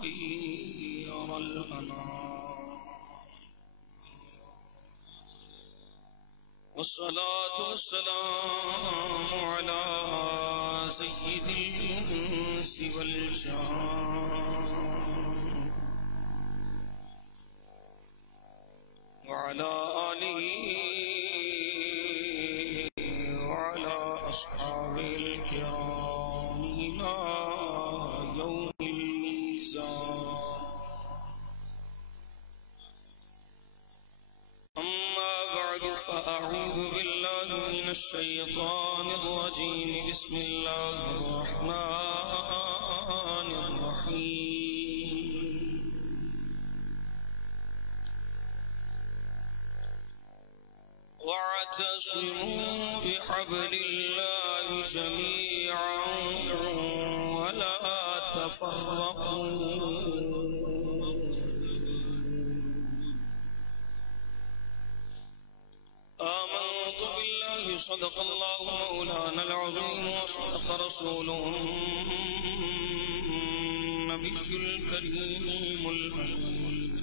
خير الأنام والصلاة والسلام على سيد الإنس والجان وعلى آله وعلى أصحابه الكرام إلى يوم الميزان. أما بعد فأعوذ بالله من الشيطان الرجيم. بسم الله الرحمن الرحيم. واعتصموا بحبل الله جميعا ولا تفرقوا. آمنت بالله صدق الله مولانا العظيم وصدق رسوله النبي الكريم الأمين.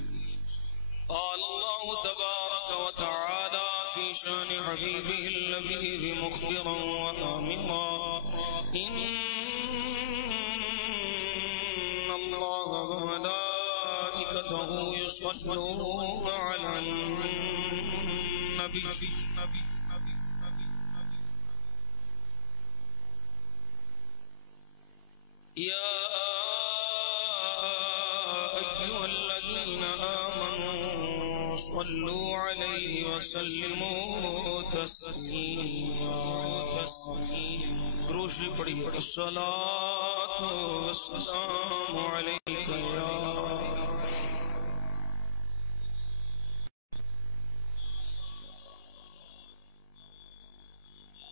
قال الله تبارك وتعالى في شان حبيبه اللبيب مخبرا وآمرا إن الله وملائكته يصلون على النبي يا أيها الذين آمنوا صلوا عليه وسلموا تسليما. روشنی پڑھی. الصلاة والسلام عليك يا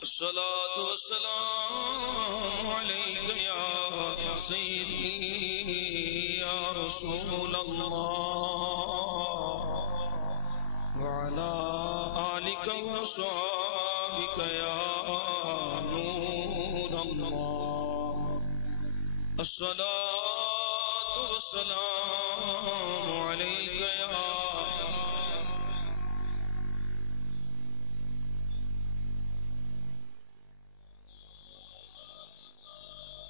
الصلاة والسلام عليك يا سيدي يا رسول الله وعلى آلك وصحبك يا نور الله. الصلاة والسلام عليك يا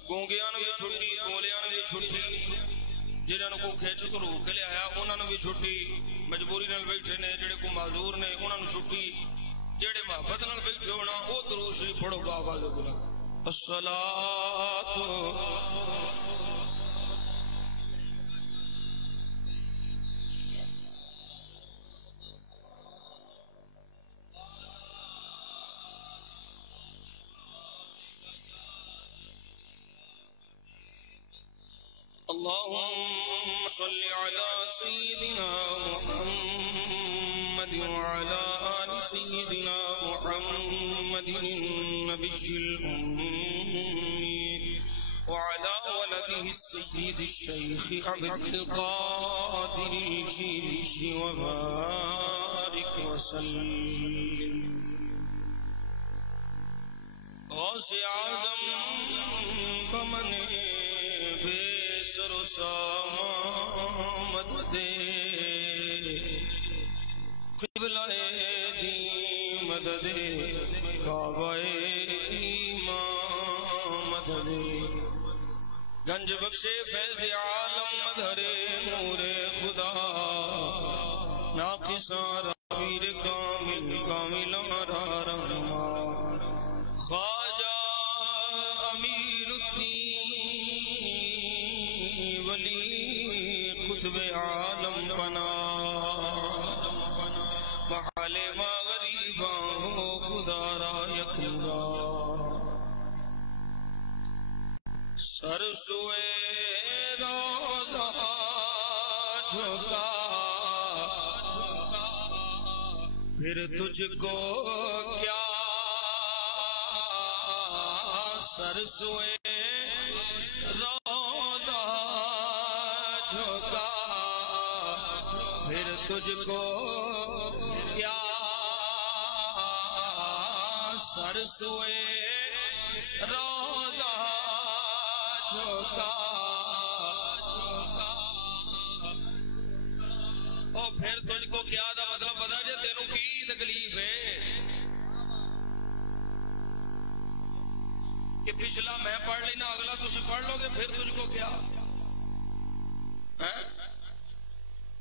گونگیاں نو بھی چھٹی بولیاں نو بھی چھٹی جنہاں نو کو کھچ تو روک کے لے آیا انہاں نو بھی چھٹی مجبوری نال بیٹھے نے جڑے کو معذور نے انہاں نو چھٹی جڑے محبت نال بیٹھے ہونا او درود شریف پڑھو آواز بلند. الصلاۃ اللهم صل على سيدنا محمد وعلى آل سيدنا محمد النبي الأمي وعلى ولده السيد الشيخ عبد القادر الجيلي وبارك وسلم. غوث اعظم بمن مدد قبلہ دی مدد کعبہ ایمان مدد گنج بخشے فیض عالم مدھر نور خدا ناقصاں راویر کامل کامل را رحمہ خواجہ امیر الدین ولی قطب عالم پنا محل مغریباں ہو خدا را یکلا سر سوئے روزہ جھکا پھر تجھ کو کیا سر سوئے روزہ جھکا پھر تجھ کو کیا سر سوئے روزہ جھکا اور پھر تجھ کو کیا دا مطلب پتا جے تینوں کی تکلیف ہے کہ پچھلا میں پڑھ لینا اگلا تجھے پڑھ لو گے پھر تجھ کو کیا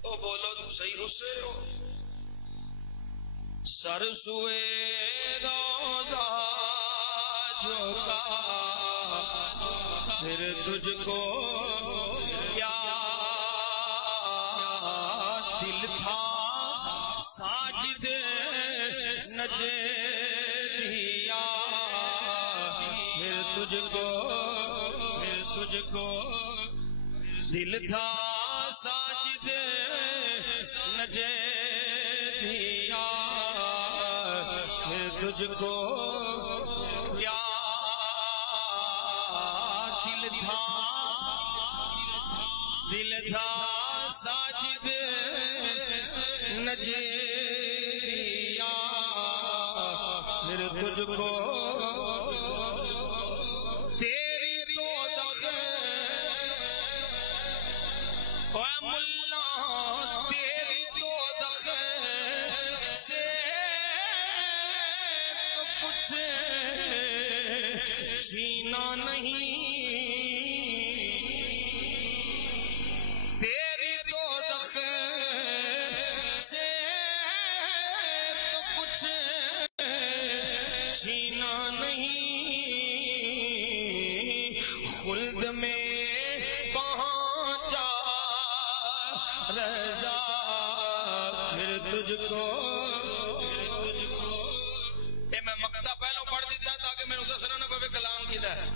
او بولو تم صحیح رسے ہو سر سوئے روزہ جھکا پھر تجھ کو کیا دل تھا ساجد نجے دیا پھر تجھ کو دل تھا ساجد نجے دیا پھر تجھ کو کیا دل تھا ساجد نجے دیا پھر تجھ کو سینا نہیں تیری دوزخ سے تو کچھ سینا نہیں خلد میں پہنچا رضا پھر تجھ کو میں مقطع پہلو پڑھ دیتا تاکہ میں اسے سننا کوئی کلام کی دا ہے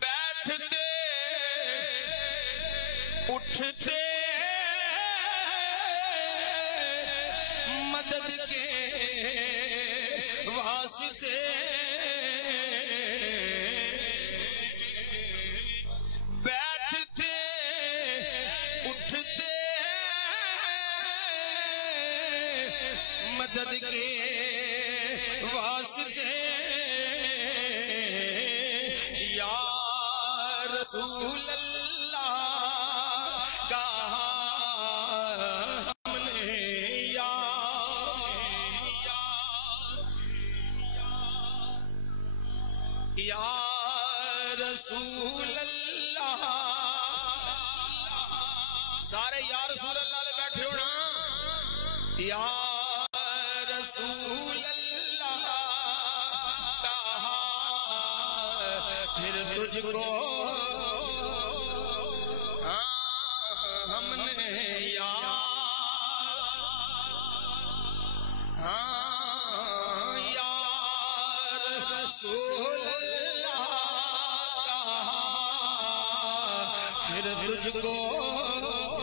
بیٹھتے اٹھتے مدد کے واسطے مدد کے واسطے یا رسول اللہ کہا ہم نے یا رسول اللہ سارے یا رسول اللہ لے بیٹھے ہونا یا رسول اللہ کہا پھر تجھ کو ہم نے یا رسول اللہ کہا پھر تجھ کو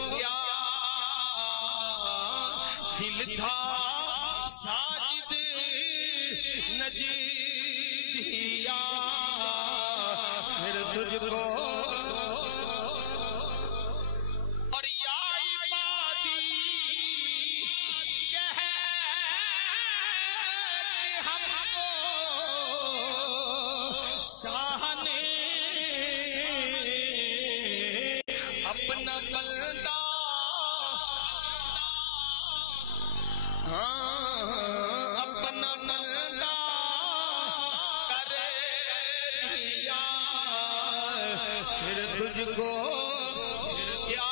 کیا دل تھا ساجد نجی دیا پھر تجھ کو اور یا عبادی کہہ ہم کو شاہ نے اپنا بندہ اپنا بندہ کر دیا پھر تجھ کو کیا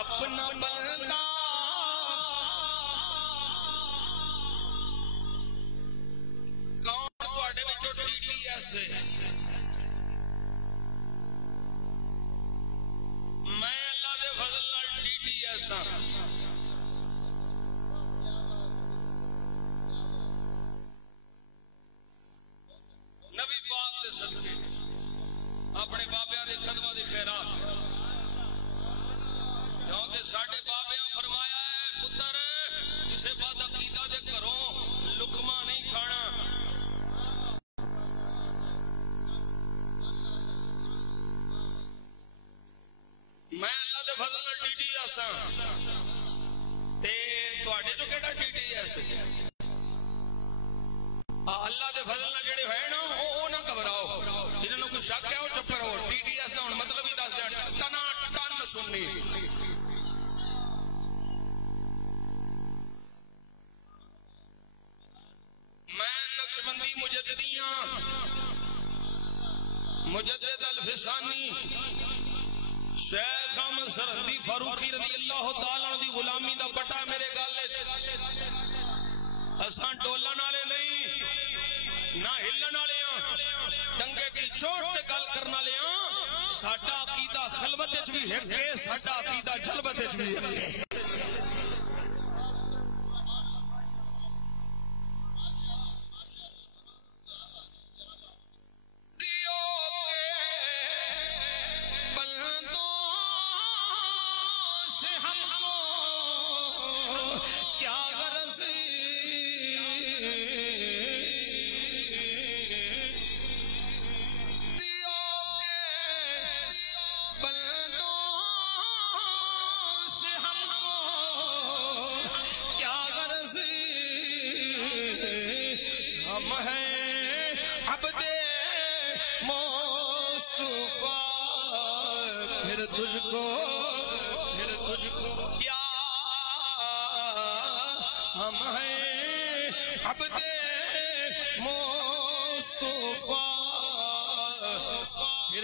اپنا بندہ کون تواڈے وچوں ٹی ٹی ایس میں اللہ دے فضل نال ٹی ٹی ایس ہاں نبی پاک دے صدقے اپنے بابیاں دے قدماں دی خیرات کیونکہ ساڈے بابیاں فرمایا ہے پتر کسے بد عقیدہ دے گھروں لقمہ نہیں کھانا میں اللہ دے فضل نال ٹی ٹی ایس ہاں تے تواڈے جو کیڑا ٹی ٹی ایس اللہ دے فضل نال جڑے ہوئے نا او نہ گھبراؤ جنہاں نوں کوئی شک ہے وہ چپ کرو ٹی ڈی ایس کا مطلب ہی دس دیا ٹنا ٹن سنی میں نقشبندی مجددیاں مجدد الفسانی شیخ احمد سرحدی فاروقی رضی اللہ تعالیٰ عنہ دی غلامی دا بٹا میرے گالے اساں ڈولن والے نہیں نہ ہلن والے ہاں ڈنگے کی چوٹ تے گل کرن والے ہاں ساڈا عقیدہ خلوت وچ بھی ہے ساڈا عقیدہ جلوت وچ بھی ہے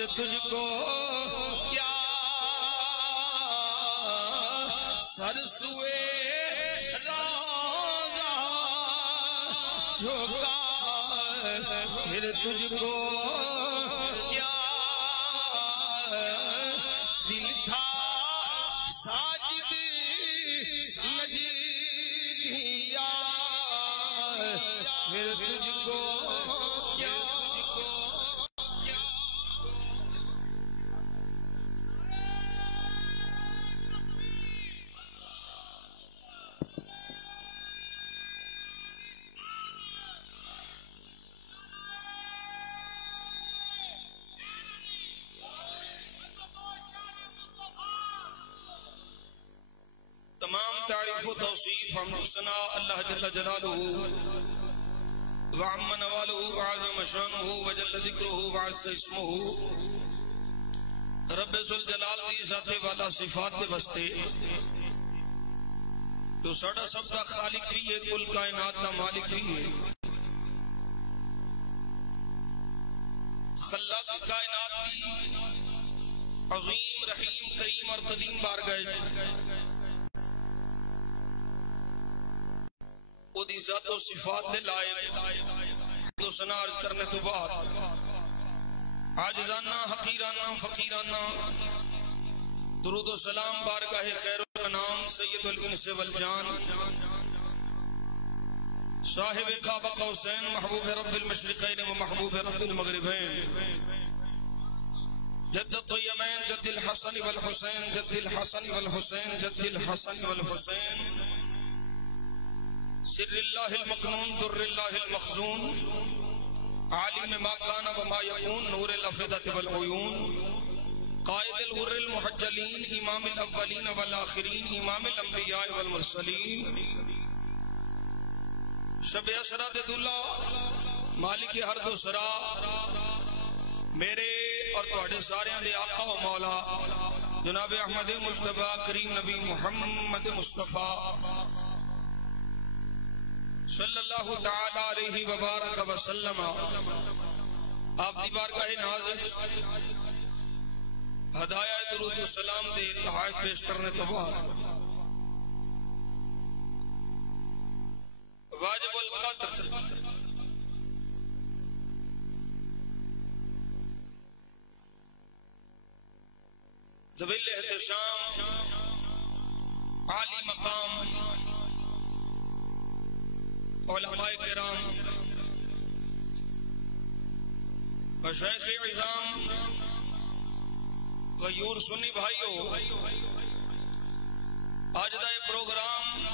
تجھ کو کیا سر سوئے روزہ جھوکا پھر تجھ کو کیا دل تھا ساجد نجدیا پھر تجھ کو تعریف و توصیف حمد و ثنا اللہ جل جلالہ وعم نوالہ وعظم شانہ وجل ذکرہ وعز اسمہ رب ذوالجلال دی ذات والا صفات دے واسطے تو ساڈا سب دا خالق بھی ہے کل کائنات دا مالک بھی ہے خلاق کائنات دی عظیم رحیم کریم اور قدیم بارگاہ وہ دی ذات و صفات دے لائق تو ثنا عرض کرنے تو بعد عاجزانہ حقیرانہ فقیرانہ درود و سلام بارگاہ خیر الانام سید الانس والجان صاحب قاب قوسین محبوب رب المشرقین و محبوب رب المغربین جد الطیبین جد الحسن والحسین جد الحسن والحسین جد الحسن والحسین سر اللہ المکنون در اللہ المخزون عالم ما کان وما یکون نور الافدت والعیون قائد الغر المحجلین امام الاولین والآخرین امام الانبیاء والمرسلین شب اسرا دلہ مالک ہر دو سرا میرے اور تواڈے سارے دے آقا و مولا جناب احمد مجتبی کریم نبی محمد مصطفیٰ صلی اللہ تعالی علیہ وبارک وسلم آپ دی بارگاہ ناظر ہدایہ درود و سلام دے تحائف پیش کرنے تو بعد واجب القدر ذویل احتشام عالی مقام علماء کرام مشایخ عظام غیور سنی بھائیو آج دا یہ پروگرام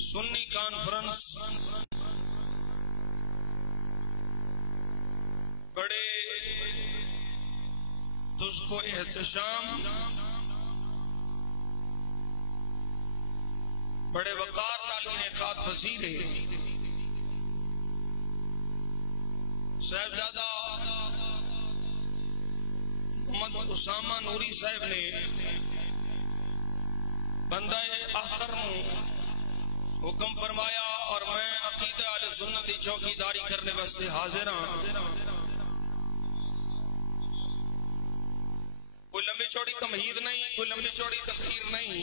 سنی کانفرنس بڑے تجھ کو احتشام بڑے وقار نال انعقاد پذیر ہے صاحبزادہ محمد اسامہ نوری صاحب نے بندہ اختر حکم فرمایا اور میں عقیدہ اہل سنت کی چوکیداری کرنے واسطے حاضر ہاں. کوئی لمبی چوڑی تمہید نہیں، کوئی لمبی چوڑی تقریر نہیں،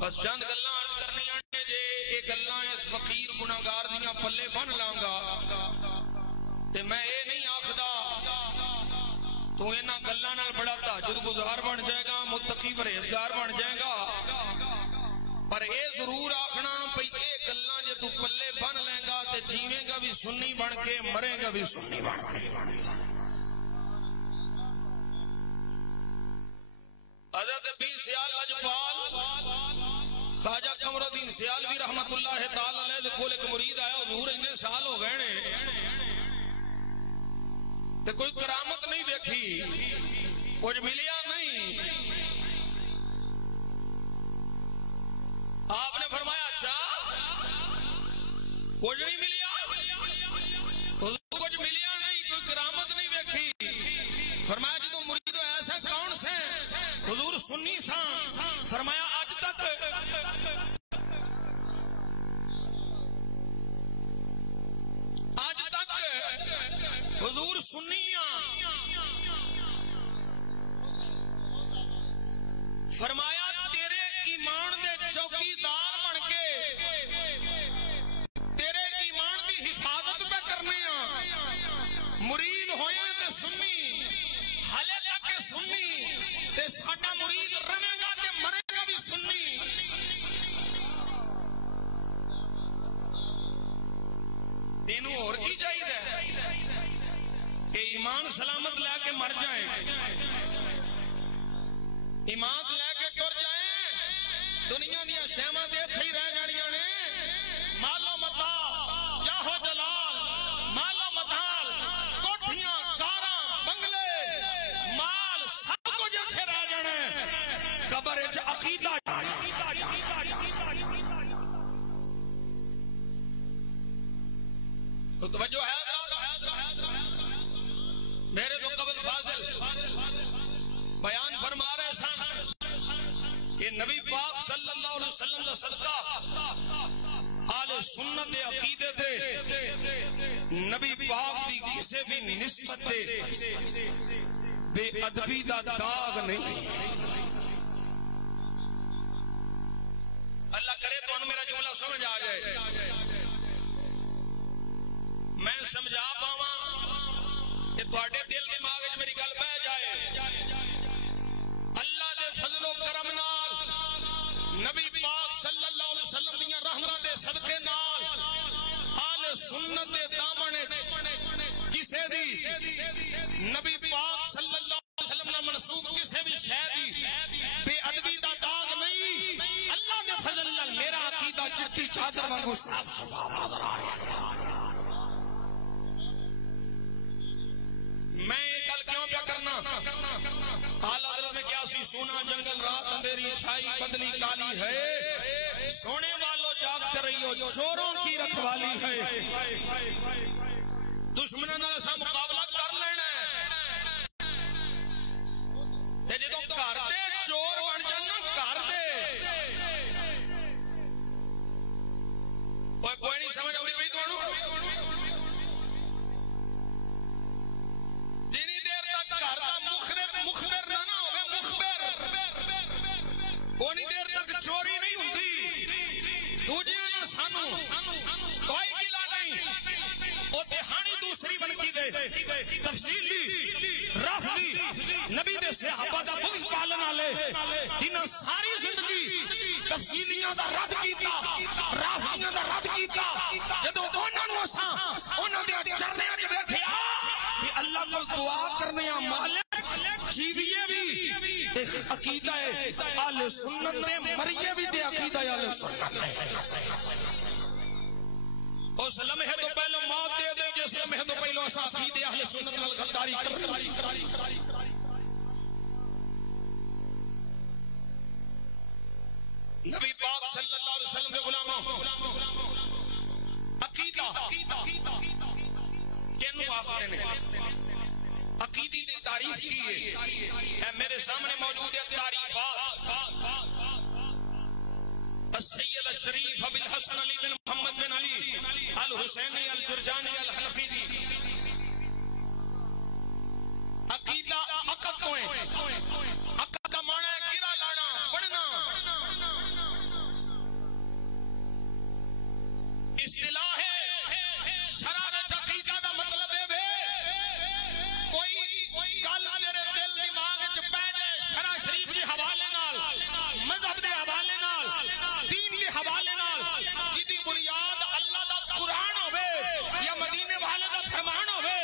بس چند گلاں عرض کرنی آنے جے یہ گلاں اس فقیر گناہگار دیاں پلے بن لاں تے میں اے نہیں آخدا تو انہاں گلاں نال بڑا تہجد گزار بن جائے گا، متقی پرہیزگار بن جائے گا، پر اے ضرور آخنا پئی اے گلاں جے تو پلے بن لیں گا تے جیویں گا بھی سنی بن کے، مرے گا بھی سنی بن کے. حضرت پیر سیال لجپال خواجہ قمر الدین سیالوی رحمت اللہ تعالی علیہ دے کول ایک مرید آیا، حضور اتنے سال ہو گئے نے تے کوئی کرامت نہیں دیکھی، کچھ ملیا نہیں. آپ نے فرمایا اچھا کچھ نہیں ملیا، حضور کچھ ملیا نہیں، کوئی کرامت نہیں دیکھی. فرمایا جی تو مرید ایسا کون سے؟ حضور سنی سا. فرمایا آج تک حضور سنیاں. فرمایا تیرے ایمان دے چوکیدار بن کے تیرے ایمان دی حفاظت پہ کرنے مرید ہوئے تے سنی، حالے تک کہ سنی تے ساڈا مرید رہے گا تے مرے گا بھی سنی. تینوں اور کی چاہیے کہ ایمان سلامت لے کے مر جائیں، ایمان لے کے ٹر جائیں، دنیا دیا شیواں دے اتھے ہی رہ جانیاں نے. مالو متا جاہو جلال، مالو متال، کوٹھیاں کاراں بنگلے مال سب کچھ اتھے رہ جانے، قبر وچ عقیدہ تو توجہ ہے میرے تو قبل فاضل بیان فرما رہے سن کہ نبی پاک صلی اللہ علیہ وسلم کا صدقہ آل سنت عقیدے تھے، نبی پاک دی کسے بھی نسبت دے بے ادبی دا داغ نہیں. اللہ کرے تو میرا جملہ سمجھ آ جائے، میں سمجھا پاواں کہ تواڈے دل دماغ وچ میری گل بہ جائے. اللہ دے فضل و کرم نال، نبی پاک صلی اللہ علیہ وسلم دیاں رحمتاں دے صدقے نال، آل سنت دے دامن وچ کسے دی نبی پاک صلی اللہ علیہ وسلم نال منسوب کسے بھی شے دی بے ادبی دا داغ نہیں. اللہ دے فضل نال میرا عقیدہ چٹی چادر وانگو صاف صفا نظر آ رہا ہے. میں یہ گل کیوں پیا کرنا؟ اعلی حضرت میں کیا سی سونا جنگل رات اندھیری چھائی بدلی کالی ہے، سونے والوں جاگتے رہی ہو چوروں کی رکھوالی ہے. دشمنوں نال اساں مقابلہ کر لینا ہے تے جدوں گھر دے چور بن جان گھر دے کوئی نہیں سمجھ آئی پئی تانوں. جنی دیر تک گھر دا مخبر نہ ہوئے مخبر اونی دیر تک چوری نہیں ہوتی. دوجیاں سانو کوئی گلا نہیں، او دہانی دوسری بنکی دے تفصیلی رفضی نبی دے صحابہ دا بغض پالن والے جنہاں ساری زندگی تفصیلیاں دا رد کیتا، رافضیاں دا رد کیتا، جدوں انہاں نوں اساں انہاں دے چرنیاں وچ ویکھیا کہ اللہ کو دعا کرنے مالک جیویے بھی عقیدہ اہل سنت نے، مریے بھی دے عقیدہ اہل سنت نے. اس لمحے تو پہلو موت دے دے جس لمحے تو پہلو اسا عقیدہ اہل سنت نال غداری کر. نبی پاک صلی اللہ علیہ وسلم کے غلاموں عقیدہ کینو آخر نے عقیدے کی تعریف کی ہے میرے سامنے موجود ہے تعریفات السید الشریف ابو الحسن علی بن محمد بن علی الحسینی الجرجانی الحنفی عقیدہ عقد کو ہے عقد کا معنی ہے گرا لانا پڑھنا اصطلاح ہے شرع وچ عقیدہ دا مطلب ہے کوئی گل میرے دل دماغ وچ پے جائے شرع شریف دے حوالے نال مذہب دے حوالے نال دین دے حوالے نال جدی بنیاد اللہ دا قرآن ہوے یا مدینے والے دا فرمان ہوے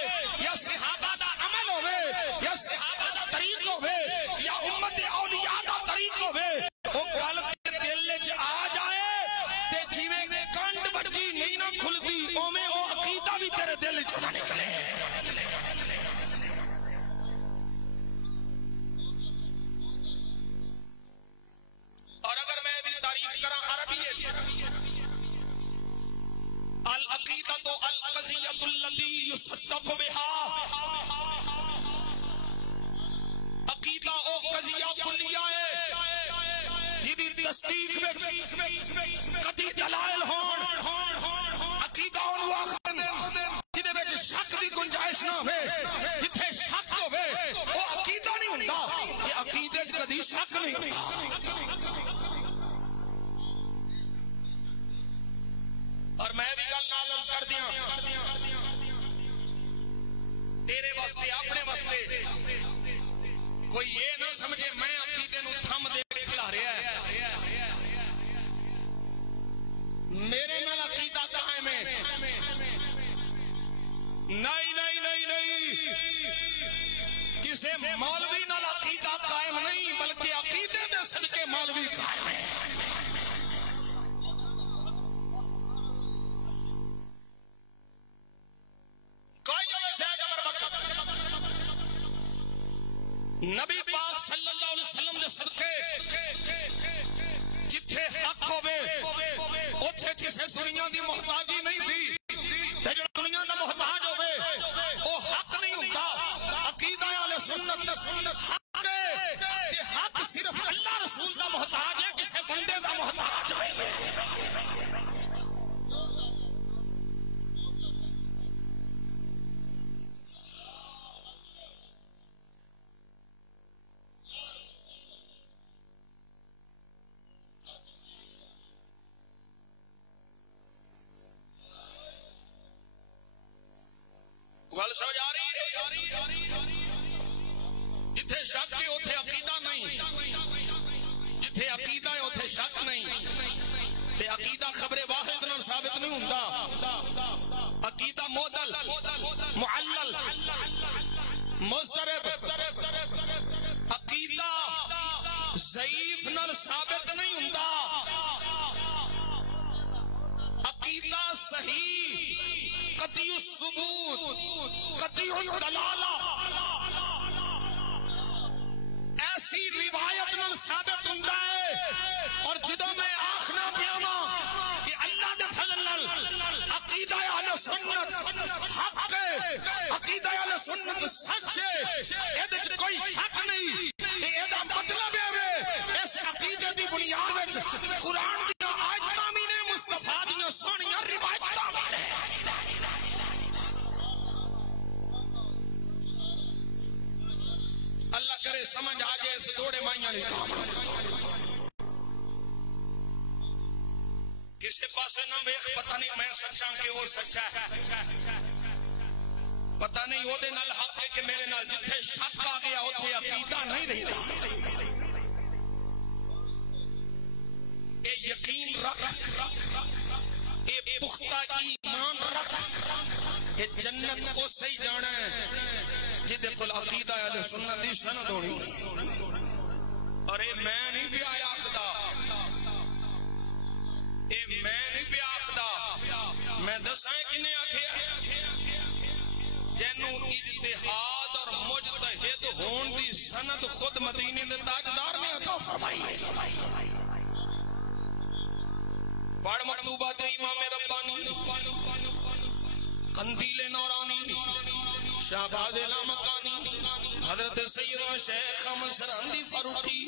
یا صحابہ دا عمل ہوے یا صحابہ دا طریق ہوے یا امت اولیاء دا طریق ہوے او گل تے دل وچ آ جائے تے جویں کنڈ بچی نہیں نہ کھلدی اوویں او عقیدہ بھی تیرے دل وچ نہ نکلے اور اگر میں بھی تعریف کراں عربی العقیدۃ القضیۃ التي يصدق بها عقیدہ او قضیہ کلیہ ہے جدی تصدیق وچ قطعی دلائل ہون عقیدہ اون واخن جدے وچ شک دی گنجائش نہ ہوے جتھے شک ہوے او عقیدہ نہیں ہوندا یہ عقیدے وچ کبھی شک نہیں ہوندا اور میں بھی گل نال عرض کر دیاں تیرے واسطے اپنے واسطے کوئی یہ نہ سمجھے میں عقیدے نو تھم دے کے کھلا رہا ہے میرے نال عقیدہ قائم ہے نہیں نہیں نہیں نہیں کسے مولوی نال عقیدہ قائم نہیں بلکہ عقیدے دے صدقے مولوی قائم ہے نبی پاک صلی اللہ علیہ وسلم دے صدقے جتھے حق ہوے اوتھے کسے دنیا دی محتاجی نہیں تھی تے جو دنیا دا محتاج ہوے او حق نہیں ہوندا عقیدہ اہل سنت حق ہے تے حق صرف اللہ رسول دا محتاج ہے کسے بندے دا محتاج نہیں گل سمجھ آ رہی ہے جتھے شک ہے اوتھے عقیدہ نہیں جتھے عقیدہ ہے اوتھے شک نہیں تے عقیدہ خبر واحد نال ثابت نہیں ہوندا عقیدہ معدل معلل مضطرب عقیدہ ضعیف نال ثابت نہیں ہوندا عقیدہ صحیح قطعی الثبوت قطعی الدلالہ ایسی روایت نال ثابت ہوندا ہے اور جدوں میں آخنا پیاواں کہ اللہ دے فضل نال عقیدہ اہل سنت حق ہے عقیدہ اہل سنت سچ ہے اے وچ کوئی شک نہیں تے اے دا مطلب ہے اس عقیدے دی بنیاد وچ قرآن دی آیتاں وی نے مصطفیٰ دی سونیاں روایتاں وی نے اللہ کرے سمجھ آ جائے اس دوڑے مائیاں نہیں کسی پاسے نہ ویکھ پتہ نہیں میں سچا کہ وہ سچا ہے پتہ نہیں وہ دے نال حق ہے کہ میرے نال جتھے شک آ گیا اوتھے عقیدہ نہیں رہتا اے یقین رکھ اے پختہ ایمان رکھ اے جنت کو صحیح جانا ہے جدے کل عقیدہ اہل سنت دی سند ہونی اور اے میں نہیں بھی آیا خدا اے میں نہیں بھی آخدا میں دسائیں کنے آکھے جنوں اجتہاد اور مجتہد ہون دی سند خود مدینے دے تاجدار نے عطا فرمائی ہے پڑھ مکتوبات امام ربانی قندیل نورانی شہباز لامکانی حضرت سید و شیخ احمد سرہندی فاروقی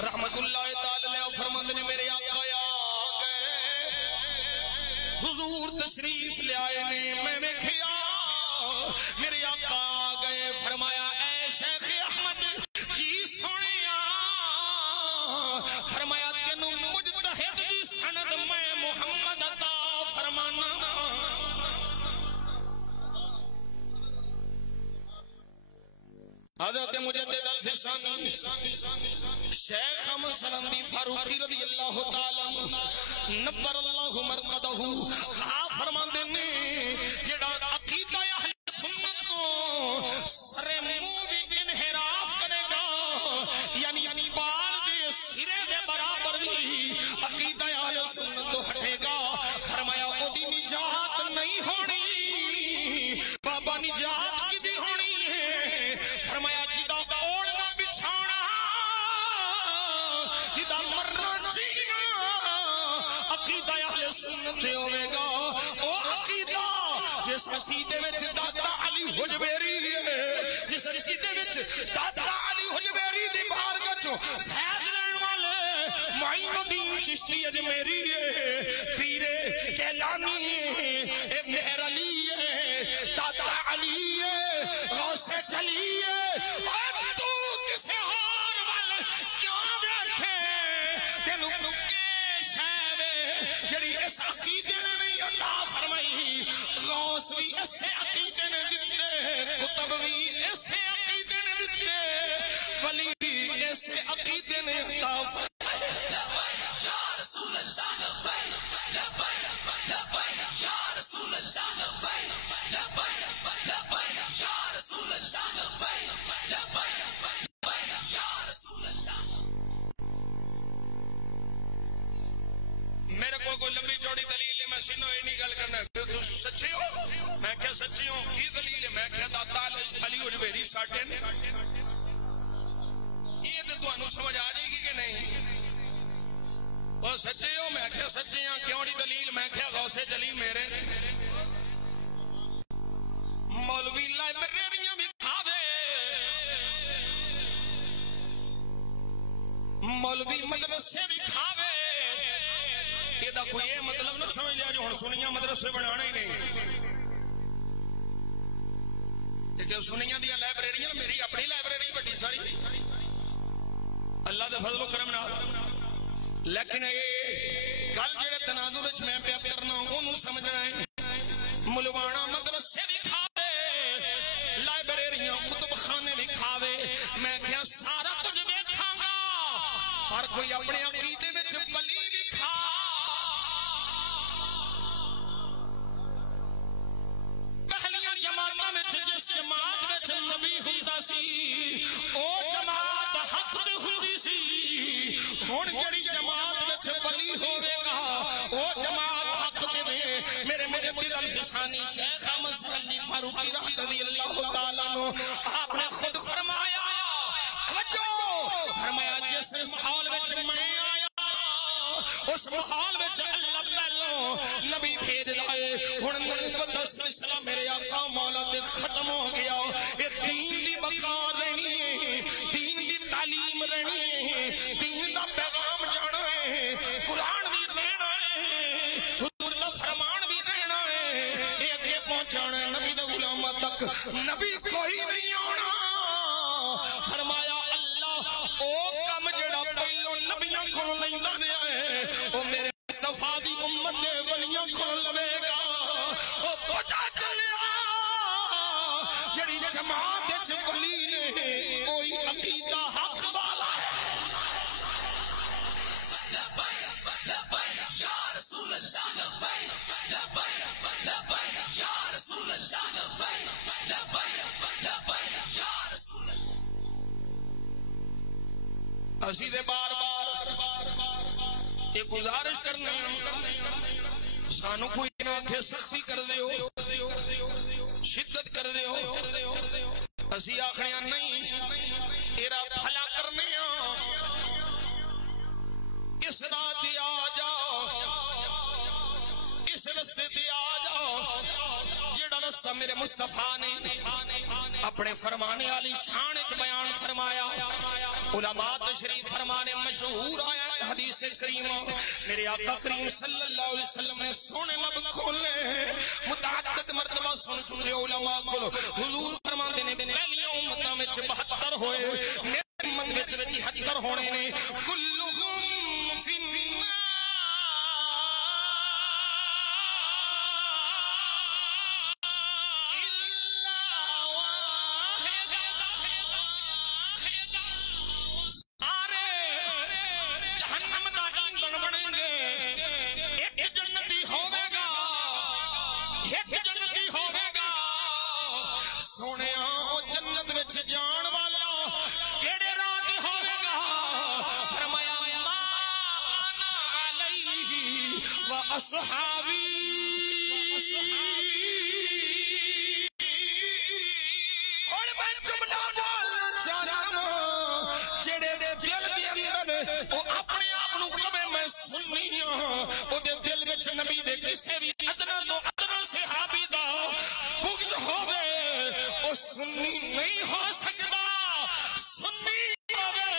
رحمت اللہ تعالی علیہ فرماتے نے میرے آقا آ گئے حضور تشریف لے آئے نے میں نے کھیا میرے آقا آ گئے فرمایا اے شیخ احمد جی سونیا فرمایا تینوں مجتہد دی سند میں محمد عطا فرمانا حضرت مجدد الفسانی شیخ احمد سرہندی فاروقی رضی اللہ تعالی نبر اللہ مرقدہ فرماندے نے جڑا عقیدہ اہل سنت کو سرے منہ بھی انحراف کرے گا یعنی بال دے سرے دے برابر بھی عقیدہ اہل سنت تو ہٹے گا فرمایا او دی نجات نہیں ہونی بابا نجات کی دی ہونی ہے فرمایا جدا اوڑنا بچھانا جدا مرنا جینا عقیدہ اہل سنت دے ہوئے گا او عقیدہ جس عقیدے وچ دادا علی حجویری ہے جس عقیدے وچ دادا علی حجویری دی بارگاہ چوں فیض لین والے معین الدین چشتی اجمیری ہے پیر کیلانی ہے مہر علی ہے دادا علی ہے غوث چلی ہے اور تو کسے اور وال کیوں بیٹھے تینوں کے شہوے جڑی اس عقیدے نے عطا فرمائی غوث بھی اسے عقیدے نے دیتے کتب بھی اسے عقیدے نے دیتے ولی بھی اسے عقیدے نے عطا فرمائی یا رسول اللہ لبیک لبیک لبیک یا رسول اللہ لبیک لبیک لبیک یا رسول اللہ لبیک لبیک لبیک یا رسول اللہ میرے کو کوئی لمبی چوڑی دلیل ہے میں سنو ہی نہیں گل کرنا تو سچے ہو میں کیا سچی ہوں کی دلیل ہے میں کیا داتا علی حجویری ساٹھے نے یہ تو انہوں سمجھ آ جائے گی کہ نہیں وہ سچے ہو میں کیا سچے ہیں کیوں نہیں دلیل میں کیا غوث چلی میرے مولوی لائبریریاں بھی کھاوے مولوی مدرسے بھی کھاوے یہ دا کوئی یہ مطلب نہ سمجھ لیا جو ہن سنیاں مدرسے بنانا ہی نہیں کہ سنیاں دیا لائبریریاں میری اپنی لائبریری بڑی ساری اللہ دے فضل و کرم نال لیکن یہ کل جڑے تناظر وچ میں پیا کرنا اونوں سمجھنا ہے ملوانا مدرسے بھی کھاوے لائبریریاں کتب خانے بھی کھاوے میں کیا سارا کچھ دیکھاں گا اور کوئی اپنے عقیدے وچ پلی بھی کھا پہلیاں جماعتاں وچ جس جماعت وچ نبی ہوندا سی او جماعت حق دی ہوندی سی ہن جڑی جماعت وچ ولی ہوے گا او جماعت حق دے میرے مجدد الفسانی شیخ احمد سرہندی فاروقی رضی اللہ تعالی عنہ آپ نے خود فرمایا فرمایا جس محال وچ میں آیا اس محال وچ اللہ پہلو نبی بھیج دائے ہن مقدس اسلام میرے آقا مولا دے ختم ہو گیا یہ دین دی بقا رہنی ہے دین دی تعلیم رہنی ہے دین دا پیغام جانا ہے قرآن بھی رہنا ہے حضور دا فرمان بھی رہنا ہے یہ اگے پہنچانا ہے نبی دا غلامہ تک نبی کوئی نہیں آنا فرمایا اللہ او کم جڑا پہلو نبیاں کو لیندہ رہا ہے او میرے مصطفیٰ دی امت دے ولیاں کو لوے گا او پوچھا چلیا جڑی جماعت وچ ولی نے اوہی عقیدہ حق والا ہے لبیک لبیک یا رسول اللہ لبیک لبیک لبیک یا رسول اللہ لبیک لبیک لبیک یا رسول اللہ اسی دے بار ایک گزارش کرنے سانو کوئی نہ کہ سختی کر دے ہو شدت کر دے ہو اسی آخریاں نہیں تیرا بھلا کرنے اس رات آ جا اس رستے تے آ جا جڑا رستہ میرے مصطفیٰ نے اپنے فرمانے والی شان وچ بیان فرمایا. علماء تشریف فرمانے مشہور آیا ہے حدیث کریمہ میرے آقا کریم صلی اللہ علیہ وسلم نے سونے لب کھولے متعدد مرتبہ سن کے علماء کو حضور فرماندے نے پہلی امتاں وچ 72 ہوئے میری امت وچ 71 ہونے نے کلہم فی النار جان والا کیڑے رات ہوئے گا فرمایا مانا علیہ و اصحابی اور میں جملہ ڈال چاہنا جڑے دل دے اندر وہ اپنے آپ نو کبے میں سنی او دے دل وچ نبی دے کسے بھی ادنا تو ادنا صحابی دا بغض ہوے او سنی نہیں ہو سکتا سنی ہوئے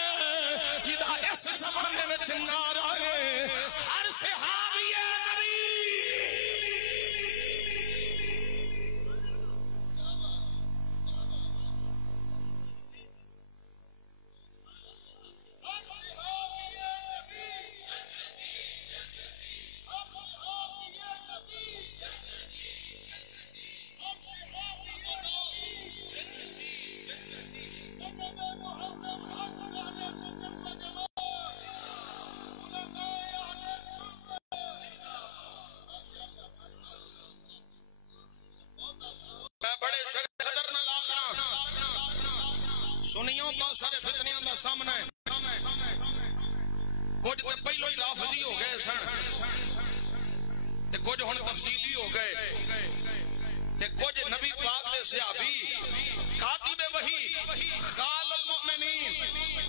جدا اس زمانے میں چنار آئے ہر صحابی نبی سنیوں بہت سارے فتنیاں دا سامنا ہے کچھ تے پہلو ہی رافضی ہو گئے سن تے کچھ ہن تفصیلی ہو گئے تے کچھ نبی پاک دے صحابی کاتب وحی خال المؤمنین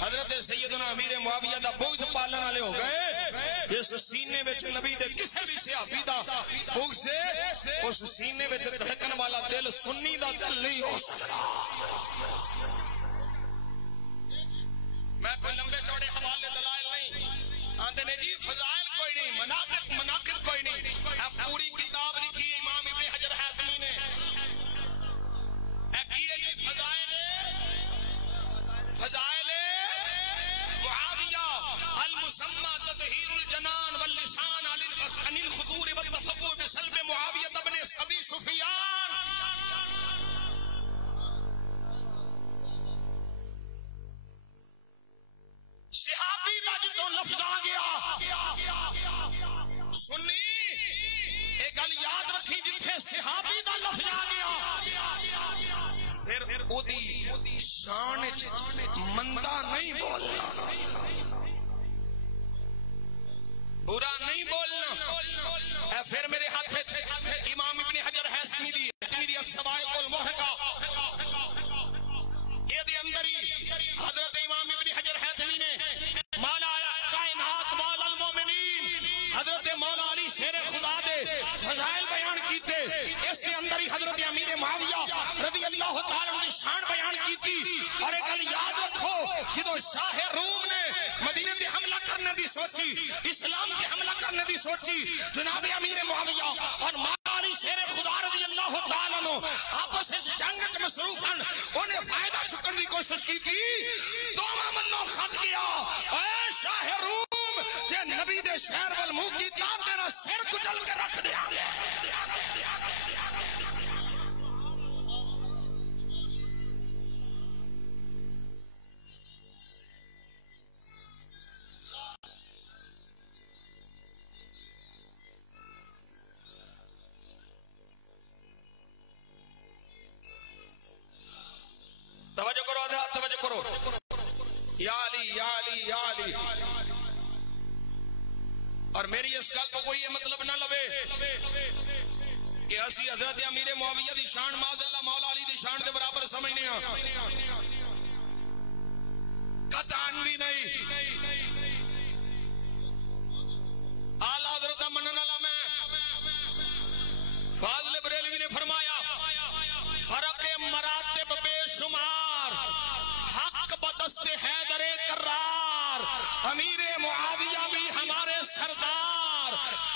حضرت سیدنا امیر معاویہ دا بغض پالن والے ہو گئے جس سینے وچ نبی دے کسے بھی صحابی دا بغض سے اس سینے وچ دھڑکن والا دل سنی دا دل نہیں ہو سکتا. میں کوئی لمبے چوڑے حوالے دلائل نہیں آندے نے جی فضائل کوئی نہیں مناقب کوئی نہیں اب پوری کتاب لکھی امام ابن حجر حیثمی نے جی فضائل معاویہ المسمى تطہیر الجنان واللسان عن الخطور والتفوع بسلب معاویہ ابن ابی سفیان. صحابی کا جتوں لفظ آ گیا سنی ایک گل یاد رکھی جتھے صحابی کا لفظ آ گیا پھر او دی شان مندہ نہیں بولنا برا نہیں بولنا. پھر میرے ہاتھ امام ابن حجر حیثمی دی السوائق المحرقہ یہ دی اندر ہی حضرت امام ابن حجر حیثمی نے مولا کائنات مولا المومنین حضرت مولا علی شیر خدا دے فضائل بیان کیتے اس کے اندر ہی حضرت امیر معاویہ رضی اللہ تعالیٰ عنہ شان بیان کیتی. اور ایک گل یاد رکھو جدو شاہ روم نے مدینے پہ حملہ کرنے دی سوچی اسلام پہ حملہ کرنے دی سوچی جناب امیر معاویہ اور مولا علی شیر خدا رضی اللہ تعالیٰ عنہ آپس جنگ وچ مصروف ہیں انہیں فائدہ چکن دی کوشش کی دوواں منوں خط گیا اے شاہ روم جے نبی دے شہر والموہ کی تاب دینا سر کچل کے رکھ دیا گیا. توجہ کرو حضرات توجہ کرو یا علی یا علی یا علی. اور میری اس گل تو کوئی یہ مطلب نہ لوے کہ اسی حضرت امیر معاویہ دی شان معاذ اللہ مولا علی دی شان دے برابر سمجھنے ہاں قطعاً بھی نہیں. اعلیٰ حضرت منن والا میں فاضل بریلوی نے فرمایا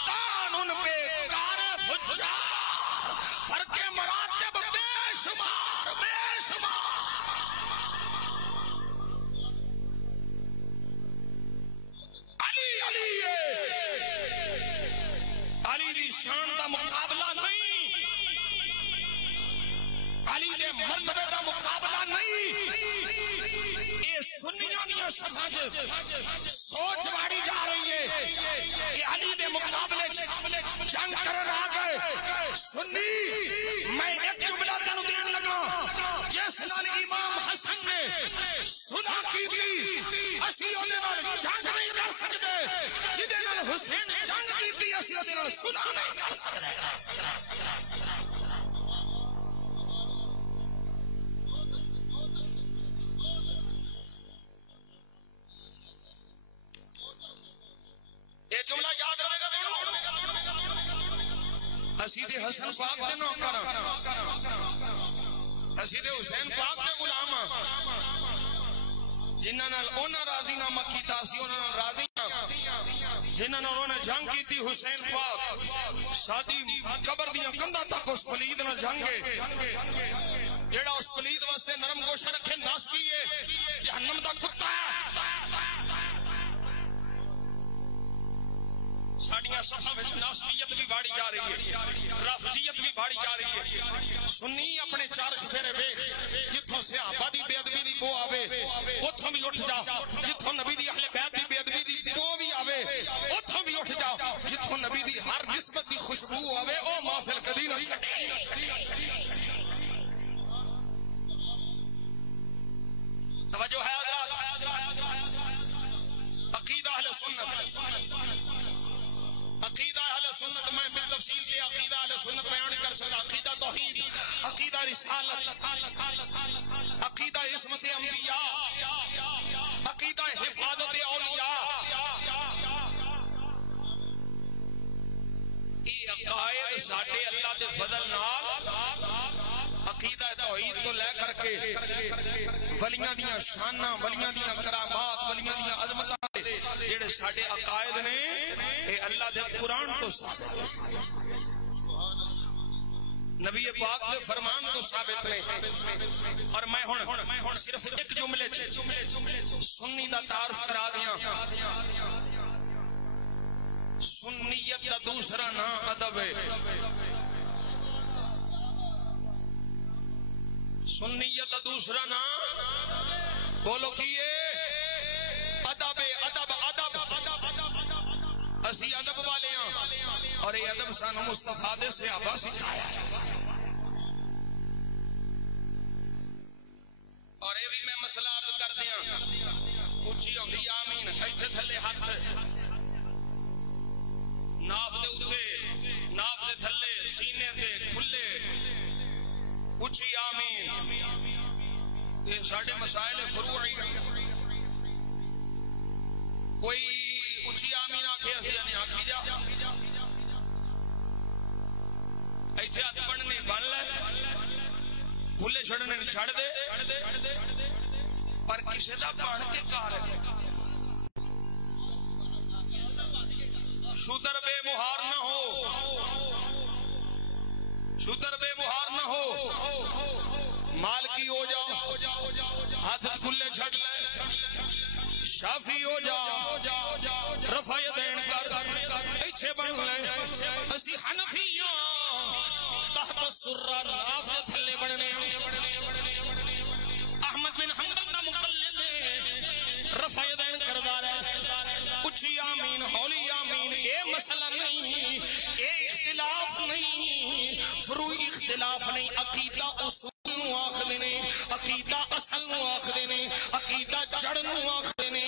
قانون پہ کار فجار فرق مراتب بے شمار بے شمار علی علی علی دی شان دا مقابلہ نہیں علی دے مرتبے دا مقابلہ نہیں یہ سنیوں دیا سمجھ سوچ واڑی جا رہی ہے کہ علی دے مقابلے جنگ کرن آ گئے سنی میں ایک جملہ تینوں دین لگا جس نال امام حسن نے سنا کی تھی اسی اودے نال جنگ نہیں کر سکتے جدے نال حسین جنگ کی تھی اسی اودے نال سنا نہیں کر سکتے یہ جملہ یاد رہے گا اسید حسن پاک دے نوکر اسید حسین پاک دے غلام جنہاں نال اونا راضی نامہ کیتا سی اونا نال راضی جنہاں نال اونا جنگ کی تھی حسین پاک سادی قبر دیاں کندہ تک اس پلید نال جنگے جیڑا اس پلید واسطے نرم گوشہ رکھے ناس پیئے جہنم دا کتا ہے ساڑیاں صفحہ میں ناسبیت بھی بھاڑی جا رہی ہے رافضیت بھی بھاڑی جا رہی ہے سنی اپنے چار شفیرے بے جتھوں صحابہ دی بے ادبی دی بو آوے اتھوں بھی اٹھ جا جتھوں نبی دی اہل بیت دی بے ادبی دی بو بھی آوے اتھوں بھی اٹھ جا جتھوں نبی دی ہر نسبت دی خوشبو آوے او محفل کدی نہ چھٹے توجہ ہے حضرات عقیدہ اہل سنت عقیدہ اہل سنت میں بالتفصیل کے عقیدہ اہل سنت بیان کر سکتا عقیدہ توحید عقیدہ رسالت عقیدہ عصمت انبیاء عقیدہ حفاظت اولیاء یہ عقائد ساڑھے اللہ دے فضل نال عقیدہ توحید تو لے کر کے ولیاں دیاں شانہ ولیاں دیاں کرامات ولیاں دیاں عظمتاں جڑے ساڑھے عقائد نے اے اللہ دے قرآن تو ثابت نبی پاک دے فرمان تو ثابت نے اور میں ہن صرف ایک جملے سنی دا تعارف کرا دیاں سنیت دا دوسرا نام ادب ہے سنیت دا دوسرا نام بولو کیے ادب ادب ادب اسی ادب والے ہیں اور یہ ادب سانو مصطفیٰ دے صحابہ سکھایا ہے اور یہ بھی میں مسئلہ عرض کر دیا اچھی ہوندی آمین ایتھے تھلے ہاتھ ناف دے اٹھے ناف دے تھلے سینے دے کھلے اچھی آمین یہ ساڑھے مسائل فروعی کوئی اچھی آمین آکھے اسی یعنی آکھی جا ایتھے ہاتھ بڑھنے بن لے کھلے چھڑنے چھڑ دے پر کسے دا بڑھ کے کار ہے شودر بے مہار نہ ہو شودر بے مہار نہ ہو مال کی ہو جا ہاتھ کھلے چھڑ لے شافی ہو جا رفع دین کر ایچھے بن لے اسی حنفیاں تحت السرہ ناف دے تھلے بڑھنے احمد بن حنبل دا مقلد رفع دین کردار ہے اچھی آمین ہولی آمین اے مسئلہ نہیں اے اختلاف نہیں فروعی اختلاف نہیں عقیدہ اصول آخر نے عقیدہ اصل آخر نے عقیدہ جڑ آخر نے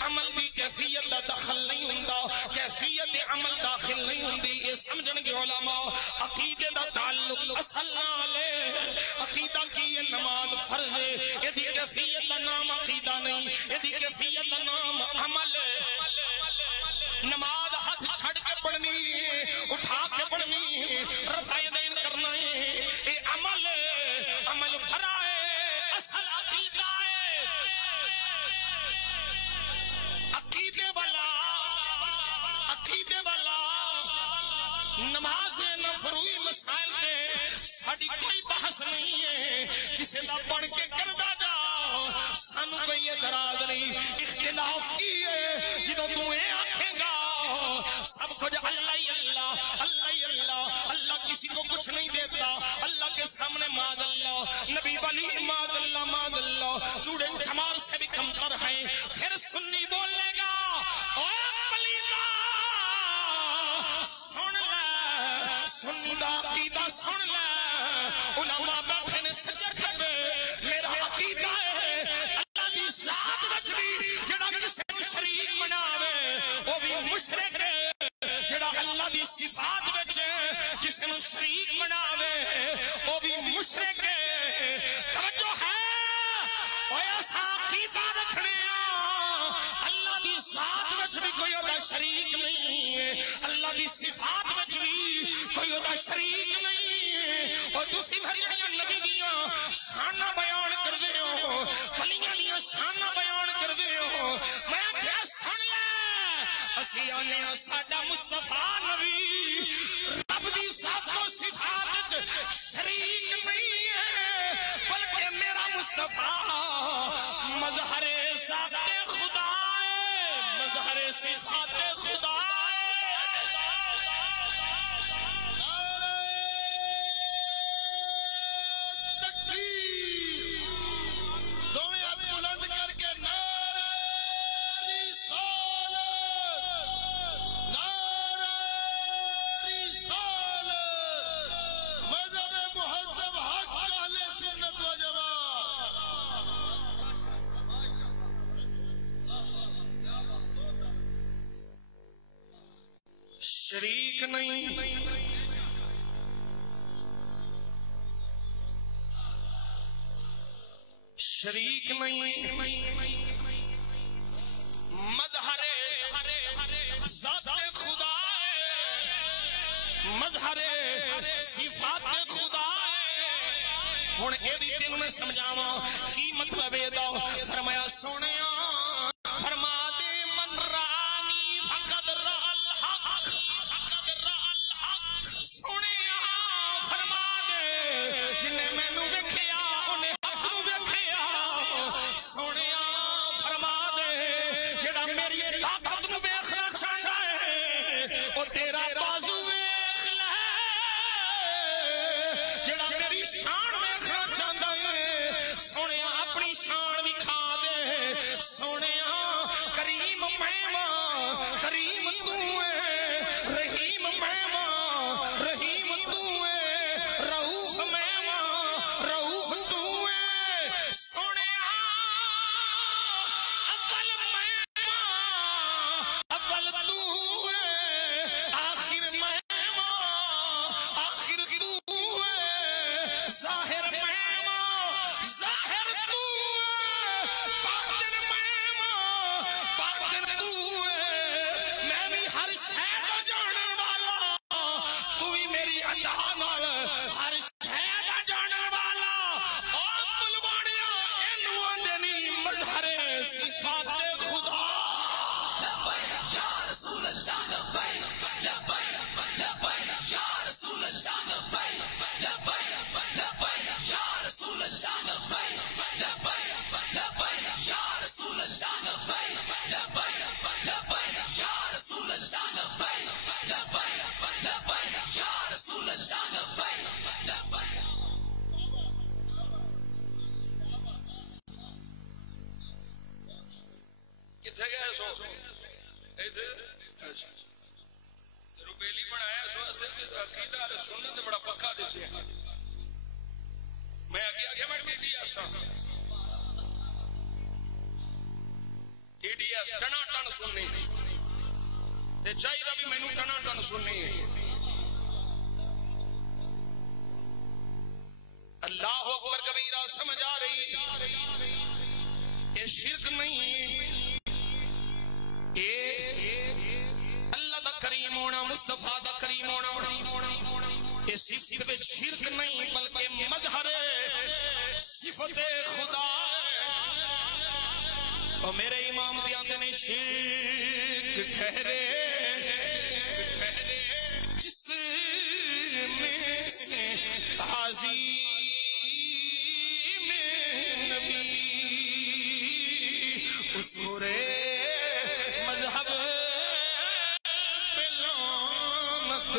عمل دی کیفیت دا دخل نہیں ہوندا کیفیت عمل داخل نہیں ہوندی یہ سمجھن گے علماء عقیدے دا تعلق اصل نال ہے عقیدہ کی یہ نماز فرض ہے یہ دی کیفیت دا نام عقیدہ نہیں یہ دی کیفیت دا نام عمل ہے نماز ہاتھ چھڑ کے پڑھنی اٹھا کے پڑھنی رفع دین کرنا ہے یہ عمل ہے عمل فرا ہے اصل عقیدہ ہے عقیدے والا نماز دے نہ فروئی مسائل دے ساڑی کوئی بحث نہیں ہے، کسے دا پڑھ کے کردہ جاؤ، سانو کوئی اعتراض نہیں۔ اختلاف کی ہے جدو تمہیں آنکھیں گا سب کچھ اللہ ہی اللہ، اللہ ہی اللہ، اللہ کسی کو کچھ نہیں دیتا، اللہ کے سامنے ماد اللہ، نبی ولی ماد اللہ، ماد اللہ، چوڑے چمار سے بھی کمتر ہیں۔ پھر سنی بولے گا اوہ پلیدہ سن لے، سنی دا عقیدہ سن لے، علماء بیٹھے نے سجدے کھڑے، میرا عقیدہ ہے اللہ دی ذات وچ بھی جڑا کسے کو شریک بناوے وہ بھی مشرک ہے، جڑا اللہ دی صفات وچ جسے کو شریک بناوے وہ بھی مشرک ہے۔ توجہ ہے اوہ ایسا عقیدہ رکھنے اللہ دی ذات وچ بھی کوئی ہوتا شریک نہیں ہے، اللہ دی صفات وچ بھی کوئی ہوتا شریک نہیں ہے۔ اور دوسری بھریاں نبی دیاں شانہ بیان کر دے ہو، ولیاں دیاں شانہ بیان کر دے ہو، میں کیا سن لے اسی آنے ساڈا مصطفیٰ نبی رب دی ذات و صفات شریک نہیں ہے، بلکہ میرا مصطفیٰ مظہر ذات خدا ہے، مظہر صفات خدا ہے۔ شریک نہیں شریک نہیں، مظہر ذات خدا ہے، مظہر صفات خدا ہے۔ ہن اے بھی تینوں میں سمجھاواں کی مطلب اے دا، فرمایا سونیاں فرما دے من رانی فقد رأى الحق، فقد رأى الحق، سونیاں فرما دے جنہیں میں نو ویکھیا انہیں حق نو ویکھیا، سونیاں فرما دے جڑا میری طاقت نو ویکھنا چاہتا ہے وہ تیرا بازو ویکھ لے، جڑا میری شان ویکھنا چاہتا ہے سونیاں اپنی شان بھی کھا دے، سونیاں کریم مہمان کریم تو ہے، رحیم مہمان رحیم تو ہے، رؤوف مہمان رؤوف تو ہے، سونیاں اول مہمان اول تو ہے، آخر مہمان آخر تو ہے، ظاہر مہمان ظاہر تو ہے، باطن مہمان باطن تو ہے، میں بھی ہر شے دا جانن والا، تو بھی میری عطا نال ہر شے دا جانن والا۔ او ملوانیاں اینو آندے نی مظہر صفات خدا۔ کتھے گئے سو روبیلی بنایا اس واسطے عقیدہ اہل سنت بڑا پکا دسیا، میں اگے آگے میں T D S Tina ton سننی تے چاہیے بھی مینوں ٹنا ٹن سننی ہے۔ اللہ اکبر کبیرہ سمجھ آ رہی، یہ شرک نہیں، اللہ دا کریم ہونا مصطفیٰ دا کریم ہونا، یہ صفت میں شرک نہیں بلکہ مظہر صفت خدا ہے۔ اور میرے امام دیاندے نے شرک ٹھہرے جس تعظیم نبی اس برے مذہب پہ لعنت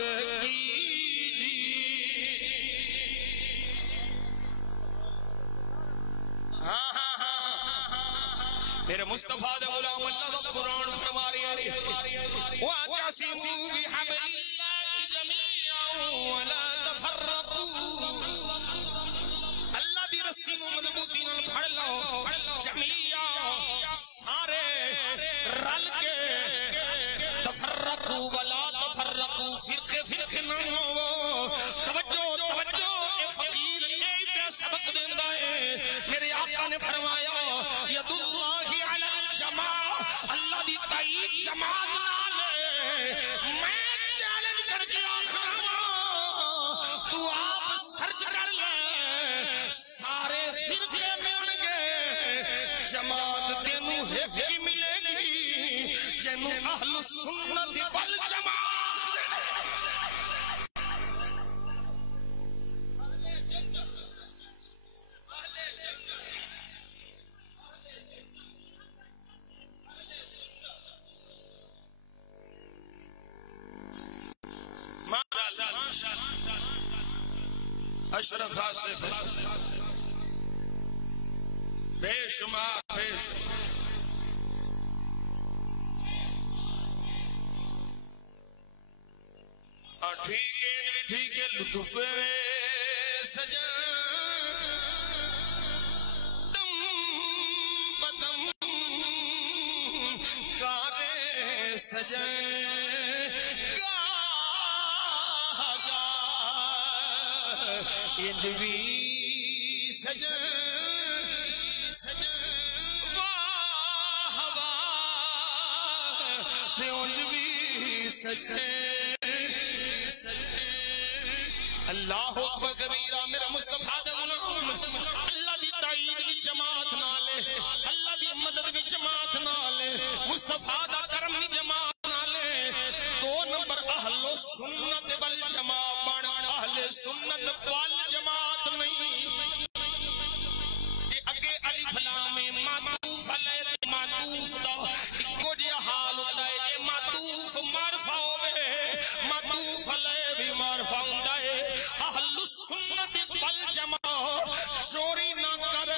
میرے مصطفیٰ دے غلام اللہ دا قرآن فرما رہے ہیں وَاعْتَصِمُوا بِحَبْلِ اللَّهِ جَمِيعًا وَلَا تَفَرَّقُوا اللہ دی رسی مضبوطی نال پھڑ لو جميعا سارے رل کے تفرقوا ولا تفرقوا فرقے فرقے نہ ہو توجہ توجہ اے فقیر اے پہ سبق دیندا ہے میرے آقا نے فرمایا ید اللہ علی الجماع اللہ دی تائید جماعت نال میں چیلنج کر کے آخر تو آپ سرچ کر لے سارے فرقے مل گئے جماعت تینوں ایک ہی ملے گی جنوں اہل سنت والجماعت اشرف آصف بے شمار بے شمار ٹھیک ہے ٹھیک ہے لطف سجن دم بدم کارے سجن انجوی سجن واہ واہ انجوی سجن اللہ اکبر کبیرہ میرا مصطفیٰ دے غلام اللہ دی تائید بھی جماعت نالے اللہ دی مدد بھی جماعت نالے مصطفیٰ دا کرم بھی جماعت نالے دو نمبر اہل سنت والجماعت بان اہل سنت والجماعت نہیں جے اگے الف لام معطوف علیہ معطوف دا اکو جے حال ہوتا ہے جے معطوف معرفہ ہوئے معطوف علیہ بھی معرفہ ہوتا ہے اہل سنت والجماعت چوری نہ کر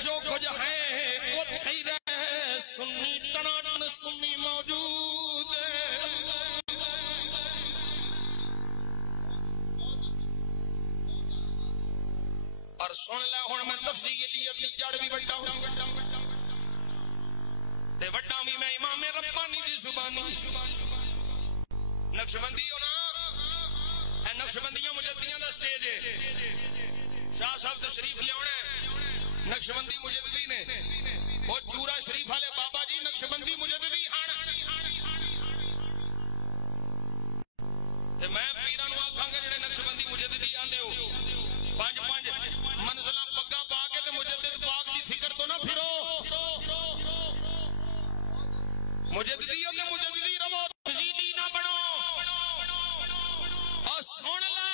جو کچھ ہے وہ تھی رہے سنی تنان سنی موجود ہے اور سن لے ہون میں تفصیلیت دی جڑ بھی بڑھتا ہوں تے بڑھتا بھی میں امام ربانی دی زبانی نقشبندی ہو نا اے نقشبندیاں مجددیاں دا سٹیج ہے شاہ صاحب تشریف لے ہونے نقشبندی مجددی نے وہ چورا شریف والے بابا جی نقشبندی مجددی ہاں تے میں پیرانو آکھاں گے جڑے نقشبندی مجددی آندے ہو پانچ پانچ منزلہ پگا پا کے تے مجدد پاک دی فکر تو نہ پھرو مجددی ہوتے مجددی رہو تجدیدی نہ بنو اور سن لے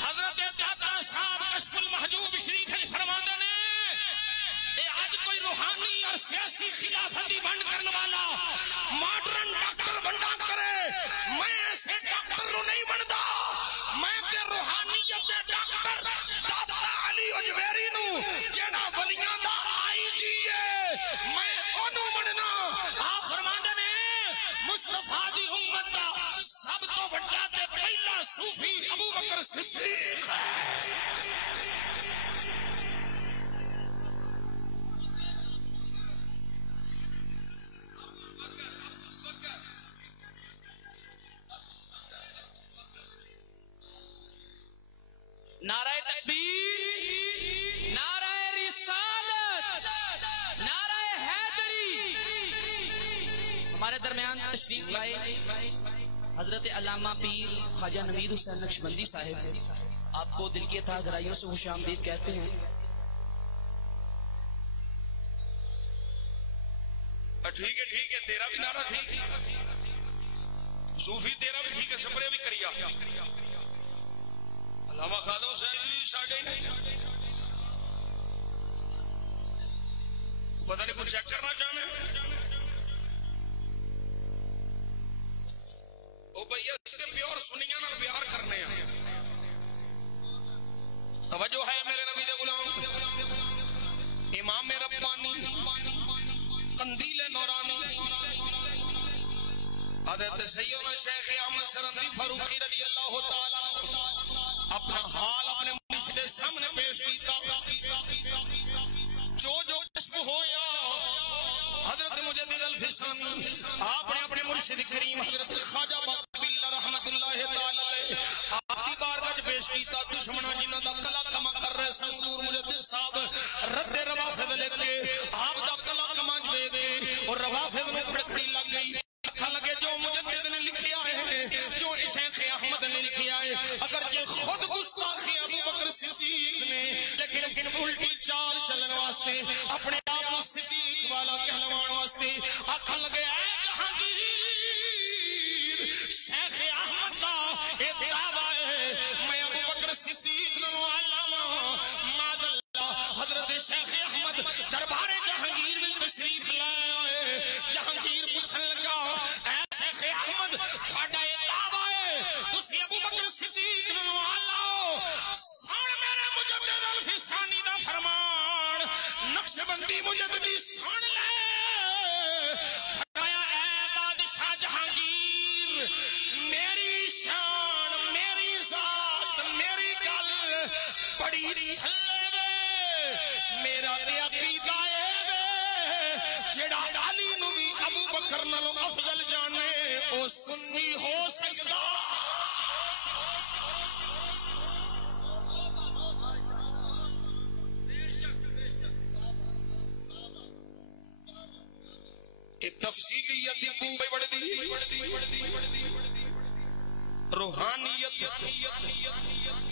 حضرت داتا صاحب کشف المحجوب شریف فرماندے نے اے آج کوئی روحانی اور سیاسی خلافتی بند کرنے والا ماڈرن ڈاکٹر بندہ کرے میں ایسے ڈاکٹر رو نہیں بندا میں تے روحانیت دے ڈاکٹر داتا علی اجویری نو جیڑا ولیاں دا آئی جی ہے میں انو بننا آپ فرماندے نے مصطفیٰ دی امت دا سب تو بڑا تے پہلا صوفی ابو بکر صدیق ہے نعرہ تکبیر نعرہ رسالت نعرہ حیدری ہمارے درمیان تشریف لائے حضرت علامہ پیر خواجہ نوید حسین نقشبندی صاحب آپ کو دل کی عطا گرائیوں سے خوش آمدید کہتے ہیں ٹھیک ہے تیرا بھی نعرہ ٹھیک ہے صوفی تیرا بھی ٹھیک ہے سپرے بھی کریا علامہ خادم حسین بھی ساڑھے نہیں پتہ نہیں کچھ چیک کرنا چاہنے او بھئیہ اس کے پیور سنیاں نہ پیار کرنے ہیں توجہ ہے میرے نبی دے غلام امام ربانی قندیل نورانی حضرت سیدنا شیخ احمد سرندی فاروقی رضی اللہ تعالی اپنا حال اپنے مرشد سامنے پیش کیتا جو کشف ہویا حضرت مجدد الفسانی آپ نے اپنے مرشد کریم حضرت خواجہ باقی اللہ رحمت اللہ تعالی آپ کی بارگاہ پیش کیتا دشمنہ جنہ دا کلا کما کر رہے سنسور مجدد صاحب رد روافظ لے کے آپ دا کلا کما جوے گے اور روافظ میں پھڑکڑی لگ گئی لگے جو مجدد نے لکھیا ہے جو شیخ احمد نے لکھیا ہے اگرچہ خود گستاخی ابو بکر صدیق نے لیکن الٹی چال چلن واسطے اپنے آپ کو صدیق والا کہلوان واسطے آکھا لگے اے جہانگیر شیخ احمد کا ایک دعویٰ ہے میں ابو بکر صدیق نو علامہ ماد اللہ حضرت شیخ احمد دربار جہانگیر میں تشریف لائے جہانگیر پوچھنے لگا اے شیخ احمد تھوڑا یہ دعویٰ ہے تسی ابو بکر صدیق نو آلاؤ سان میرے مجدد الفسانی دا فرمان نقش بندی مجددی سان لے فرمایا اے بادشاہ جہانگیر میری شان میری ذات میری گل بڑی چھلے وے میرا تے عقیدہ جڑا علی نو بھی ابو بکر نالوں افضل جانے او سنی ہو سکتا ایک تفصیلیت دیکھوں بھئی بڑھ دی روحانیت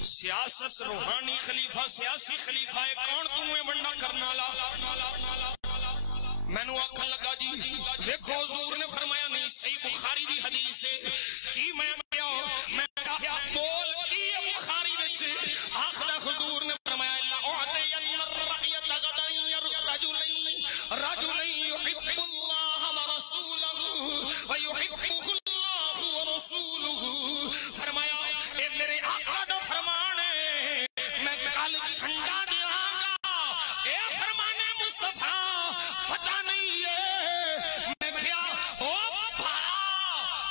سیاست روحانی خلیفہ سیاسی خلیفہ کون تمہیں ونڈا کرنا لا میں نے آنکھا لگا جی دیکھو حضور نے فرمایا نہیں صحیح بخاری دی حدیث ہے کی میں کہا بول کی بخاری وچ آخر حضور نے فرمایا اللہ اعطین الرعیت غدن رجلین یحب اللہ ورسولہ ویحبہ اللہ ورسولہ فرمایا اے میرے آقا دا فرمان ہے میں کل جھنڈا دیا گا اے فرمان مصطفیٰ پتہ نہیں ہے میں کیا او بھارا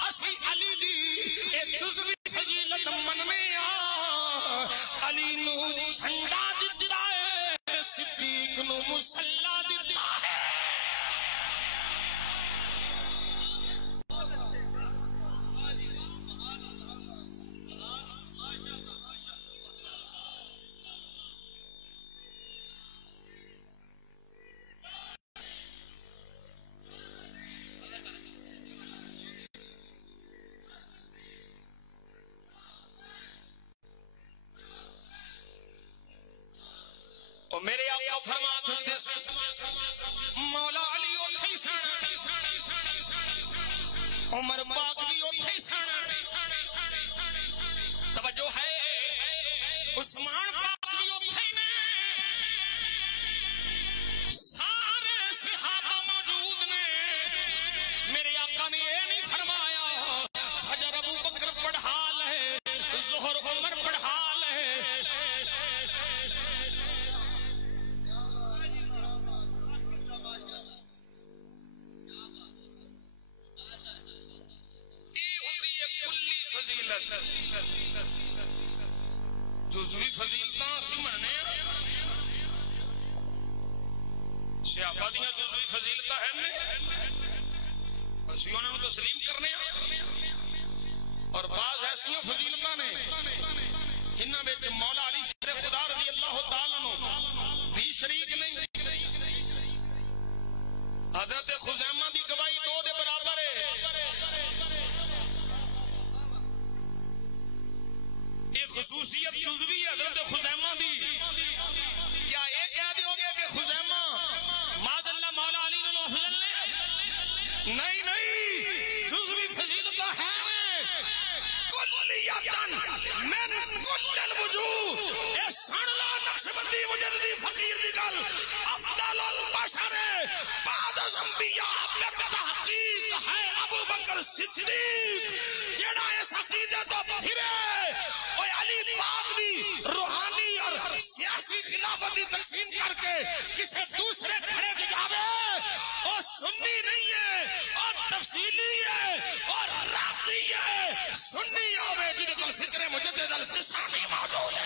اسی علی دی اے جزوی فضیلت من میں علی نو جھنڈا دیتا ہے صدیق نو مسلح دیتا ہے اور میرے آقا فرماتے ہیں مولا علی اوتھے عمر پاک بھی اوتھے توجہ ہے عثمان پاک بھی اوتھے سارے صحابہ موجود نے میرے آقا نے یہ نہیں فرمایا فجر ابو بکر پڑھال ہے ظہر عمر پڑھال ہے جزوی فضیلتاں سی مننے صحابہ دیاں جزوی فضیلتاں ہیں اسی انہوں نے تسلیم کرنے اور بعض ایسیاں فضیلتاں نے جنہاں وچ مولا علی شیر خدا رضی اللہ تعالیٰ عنہ بھی شریک نہیں حضرت خزیمہ دی گواہی دو دے برابر ہے ایک خصوصیت جزوی حضرت خزیمہ دی کیا ایک کہہ دیو گے کہ خزیمہ ماذ اللہ مولا علی نے افضل نے نہیں جزوی فضیلت ہے کلیتن من کل الوجوہ. اے سن لا نقشبندی مجددی فقیر دی گل. افضل البشر بعد الانبیاء بالتحقیق ہے ابو بکر صدیق. جیڑا اس عقیدے تو پھرے اوے علی پاک دی روحانی اور سیاسی خلافت دی تقسیم کر کے کسے دوسرے کھڑے جگاوے اور سنی نہیں ہے اور تفصیلی ہے اور رافضی ہے. سنی ہوئے جنہیں کل فکر مجدد الفسانی موجود ہے.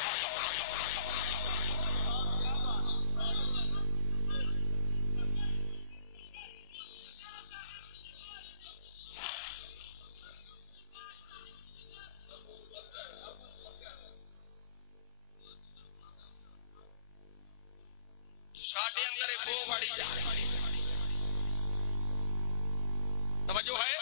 ساڑھے اندر بو بڑی جا رہی توجہ ہے.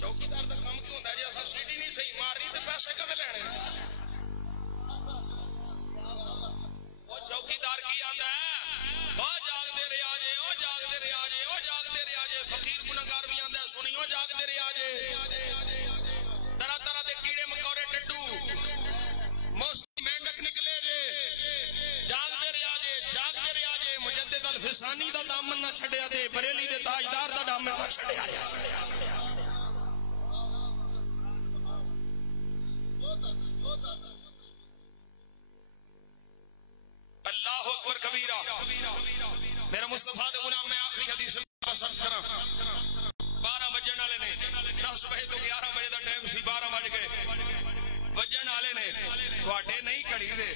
چوکیدار دا کام کیوں ہوتا ہے جی ایسا سیٹی نہیں صحیح مارنی تو پیسے کدے لینے. وہ چوکیدار کی آندا ہے وہ جاگ دے رہا جے وہ جاگ دے رہا جے وہ جاگ دے رہا جے. فقیر گنہگار بھی آندا ہے سنی وہ جاگ دے رہا جے. طرح طرح دے کیڑے مکوڑے ڈڈو موسمی مینڈک نکلے جے. جاگ دے رہا جے جاگ دے رہا جے. مجدد الفسانی دا دامن نہ چھڑیا دے بریلی دے تاجدار دا دامن نہ چھڑیا دے. اللہ اکبر کبیرہ. میرا مصطفیٰ دے غلام میں آخری حدیث سرچ کرا. 12 بجن والے نے 10 بجے تو 11 بجے دا ٹائم سی. 12 بج گئے بجن والے نے تواڈے نہیں کڑی دے.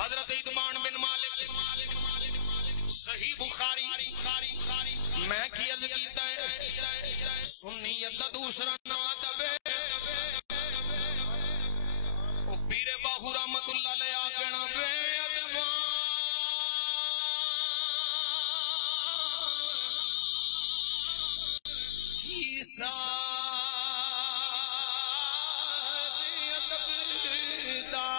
حضرت عثمان بن مالک صحیح بخاری میں کی عرض کیتا ہے سنیت دا دوسرا نام دبے او پیر باہو رحمت اللہ علیہ آگنا بے ادوان کی ساری ادب دار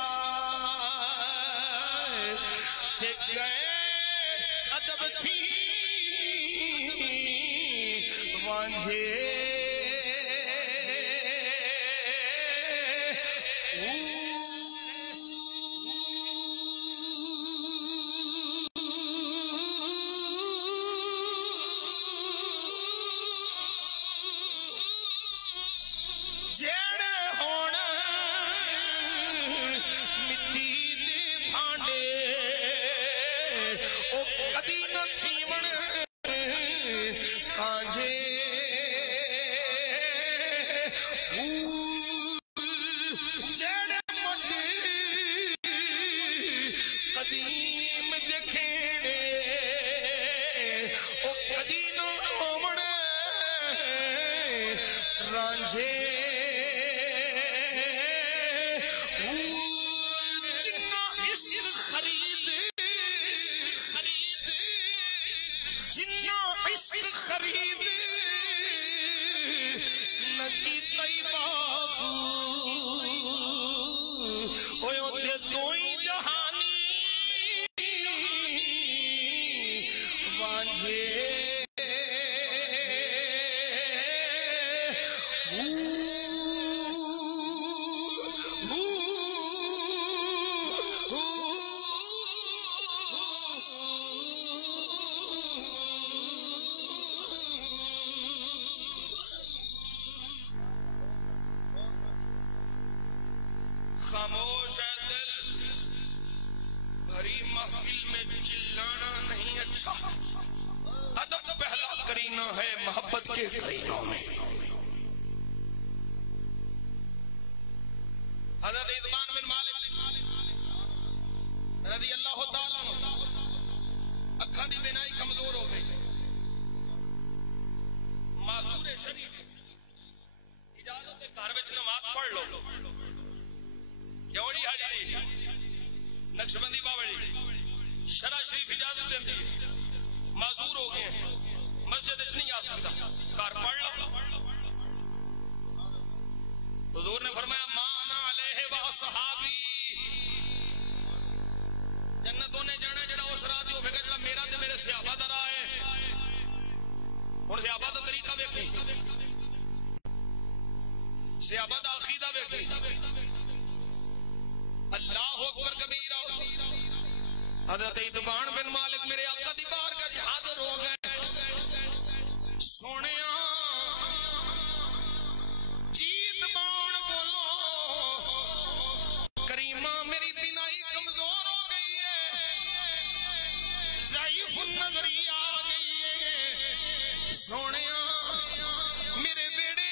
دیکھ گئے ادب تھی وانجھے خاموش ہے دل بھری محفل میں چلانا نہیں اچھا. ادب پہلا کرینہ ہے محبت کے کرینوں میں. حضرت عثمان بن مالک رضی اللہ تعالیٰ عنہ اکھاں دی بینائی کمزور ہو گئی. معذور شریف اجازت گھر وچ نماز پڑھ لو. کیوں جی حاجی نقشبندی بابا جی شرع شریف اجازت دیتی ہے. معذور ہو گئے مسجد نہیں آ سکتا گھر پڑھ لو. صحابہ دا عقیدہ ویکھی اللہ اکبر کبیرہ حضرت اتبان بن مالک میرے آقا دی بارگاہ وچ حاضر ہو گئے سونیا جیت بان بولو کریمہ میری بینائی کمزور ہو گئی ہے ضعیف النظری آ گئی ہے سونیا میرے بیڑے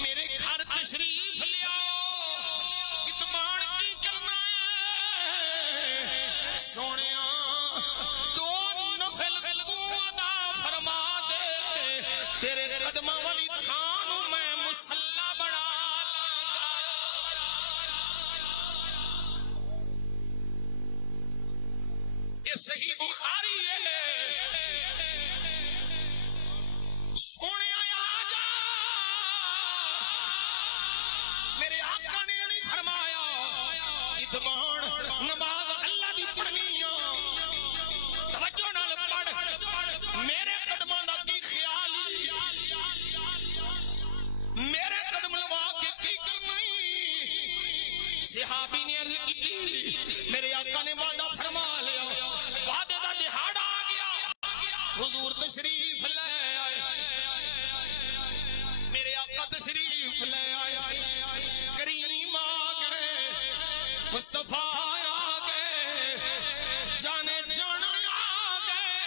میرے گھر تشریف لے آؤ اتبان کی کرنا ہے سونیا دو نفل تو ادا فرما دے تیرے قدمہ والی تھان میں مسلح بنا یہ صحیح بخاری ہے سونے آیا جا میرے آقا نے نہیں فرمایا اتبان نماز اللہ دی پڑھنی توجہ نال پڑھ میرے قدموں دا کی خیال میرے قدم لوا کے کی کرنی صحابی نے عرض کی میرے آقا نے وعدہ فرما لیا وعدے دا دہاڑا آ گیا حضور تشریف لے آئے میرے آقا تشریف لے آئے کریم آ گئے مصطفیٰ آ گئے جانے جانا آ گئے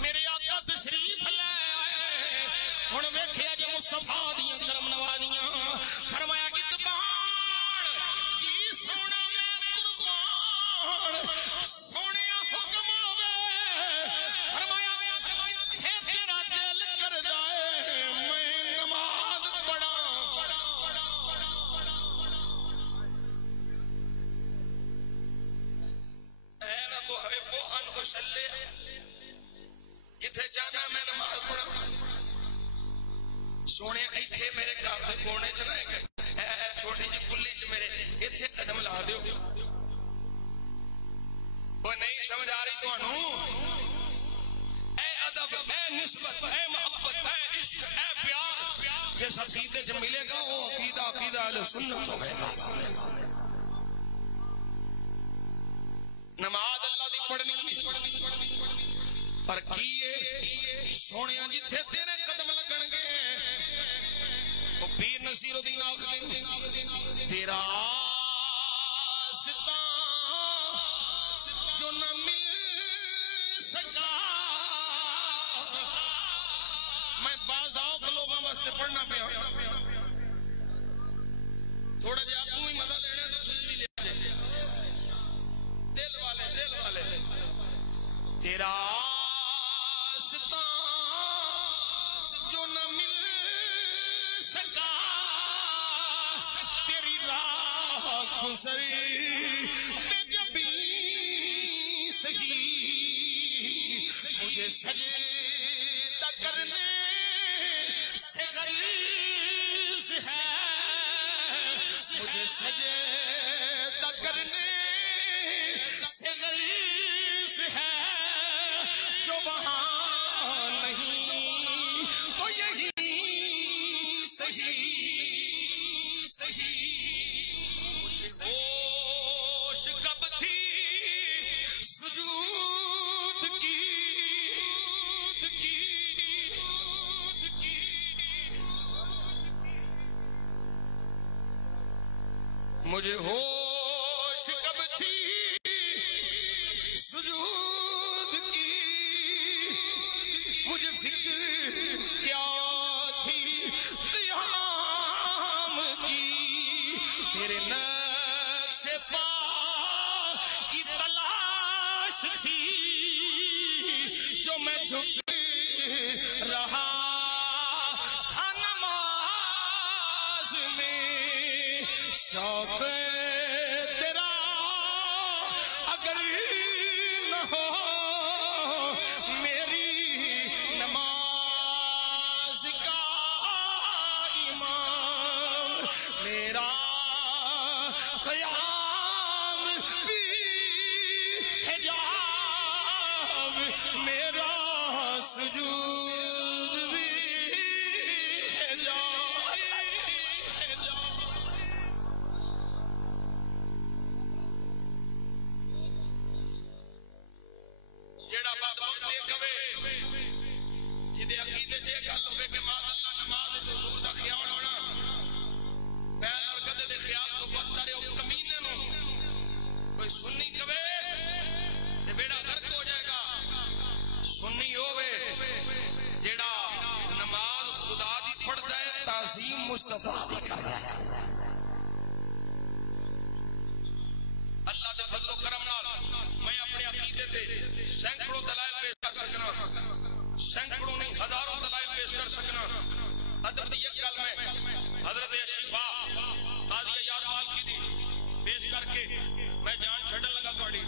میرے آقا تشریف لے آئے ہن ویکھیا جو مصطفیٰ دیاں کرم نوازیاں فرمایا اتبان جی سونا میں قربان سونے حکم آوے فرمایا کتھے تیرا دل کر جائے میں نماز پڑھا اے تو حبیبو ان اصلی کتھے جانا میں نماز پڑھا سونے ایتھے میرے گھر دے کونے چ نہ چھوٹی جی کلی چ میرے ایتھے قدم لا دیو وہ نہیں سمجھ آ رہی تانوں اے ادب اے نسبت اے محبت اے عشق اے پیار جس عقیدے چ ملے گا وہ عقیدہ اہل سنت ہوگا نماز اللہ دی پڑھنی پر کیے سونیا جتھے تیرے قدم لگن گے وہ پیر نصیر الدین آخری تیرا آستا جو نہ مل سکا میں بعض آوک لوگوں واسطے پڑھنا پیا تھوڑا جی آپ کو ہی مدد لینے تو سجدی لے دل والے تیرا آستا جو نہ مل سکا تیری راہ گزری میں جبھی سہی مجھے سجدہ کرنے سے غریض ہے مجھے سجدہ کرنے سے غریض ہے جو وہاں نہیں تو یہی صحیح مجھے ہوش کب تھی سجود کی مجھے ہوش کب تھی سجود کی مجھے فکر کیا تھی قیام کی تیرے نقش پا کی تلاش تھی جو میں جھک رہا تھا نماز میں شوق تیرا اگر نہ ہو میری نماز کا ایمان میرا قیام بھی حجاب میرا سجود بھی جا جیڑا بدبخت یہ کہے جدے عقیدے چ گل ہوے کہ ماذ اللہ نماز جو حضور دا خیال ہونا پہل اور کدے دے خیال تو بدتر ہے او کمینے نو کوئی سنی کہے تے بیڑا غرق ہو جائے گا سنی ہوے جیڑا نماز خدا دی پڑھدا ہے تعظیم مصطفیٰ دی کردا ہے اللہ دے فضل و کرم نال میں اپنے عقیدے تے سینکڑوں دلائل پیش کر سکنا سینکڑوں نہیں ہزاروں دلائل پیش کر سکنا ادب دی ایک گل میں حضرت شفا قاضی یار مالکی دی پیش کر کے میں جان چھڈن لگا تہاڈی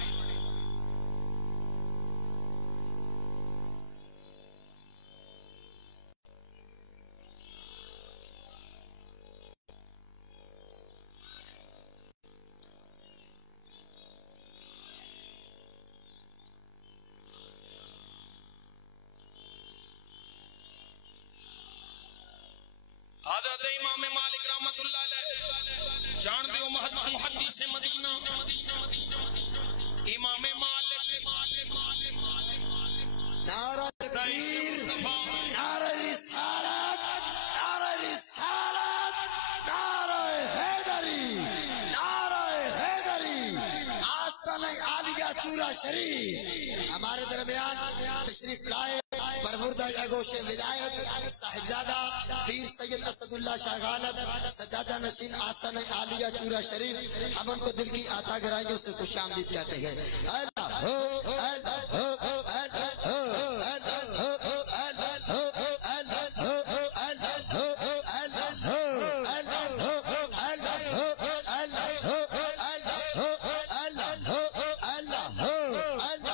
حضرت امام مالک رحمت اللہ علیہ جان دیو محدث مدینہ امام مالک نعرہ تکبیر نعرہ رسالت نعرہ رسالت نعرہ حیدری نعرہ حیدری آستانہ عالیہ چورا شریف ہمارے درمیان تشریف لائے پروردہ اگوش ولایت صاحبزادہ پیر سید اسد اللہ شاہ غالب سجادہ نشین آستانہ عالیہ چورا شریف ہم ان کو دل کی آتا گرائیوں سے خوش آمدید کہتے ہیں اللہ ہو اللہ ہو اللہ ہو اللہ ہو اللہ ہو اللہ ہو اللہ ہو اللہ ہو اللہ ہو اللہ ہو اللہ ہو اللہ ہو اللہ ہو اللہ ہو اللہ ہو اللہ ہو اللہ ہو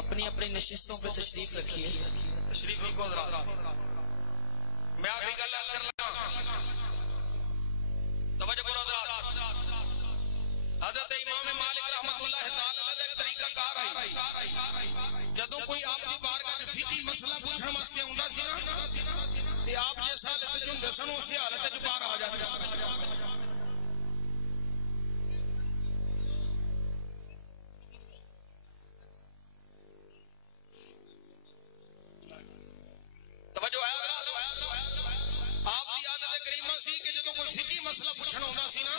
اپنی اپنی نشستوں پہ تشریف رکھیے تشریف رکھو حضرات میں آخری گل کر لگا توجہ کرو حضرات حضرت امام مالک رحمت اللہ تعالی علیہ ایک طریقہ کار آئی جدوں کوئی آپ دی بارگاہ وچ فقہی مسئلہ پوچھن واسطے ہوندا سی نا تے آپ جس حالت وچ ہوندے سن اسی حالت وچ باہر آ جاندے سن مسئلہ پوچھنا ہونا سی نا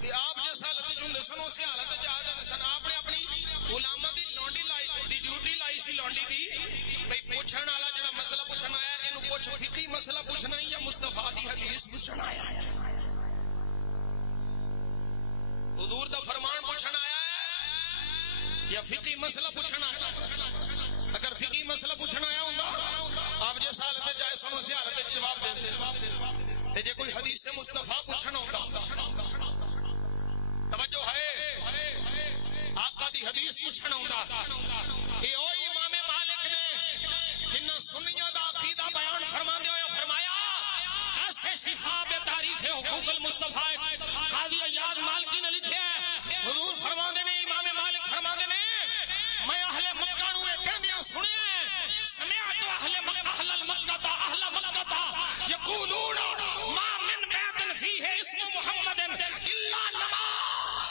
کہ آپ جس حالت وچ ہوندے سن اسی حالت وچ آ جاندے سن آپ نے اپنی غلاماں دی لونڈی لائی دی ڈیوٹی لائی سی لونڈی دی بھئی پوچھن والا جڑا مسئلہ پوچھنا آیا اینو پوچھ فقہی مسئلہ پوچھنا ہے یا مصطفیٰ دی حدیث پوچھنا آیا ہے حضور دا فرمان پوچھنا آیا ہے یا فقہی مسئلہ پوچھنا آیا اگر فقہی مسئلہ پوچھنا آیا ہوندا آپ جس حالت وچ آئے سن اسی حالت وچ جواب دے جے کوئی حدیث سے مصطفیٰ پوچھنا ہوتا توجہ ہے آقا دی حدیث پوچھنا ہوتا کہ او امام مالک نے جنہ سنیاں دا عقیدہ بیان فرما دے ہوئے فرمایا ایسے شفا بے تعریف حقوق المصطفیٰ قاضی ایاز مالکی نے لکھے حضور فرما دے میں امام مالک فرما دے میں اہل مکہ نو کہندیاں سنے سمعت اہل المکہ یقولون ما من بیت فیہ اسم محمد الا نما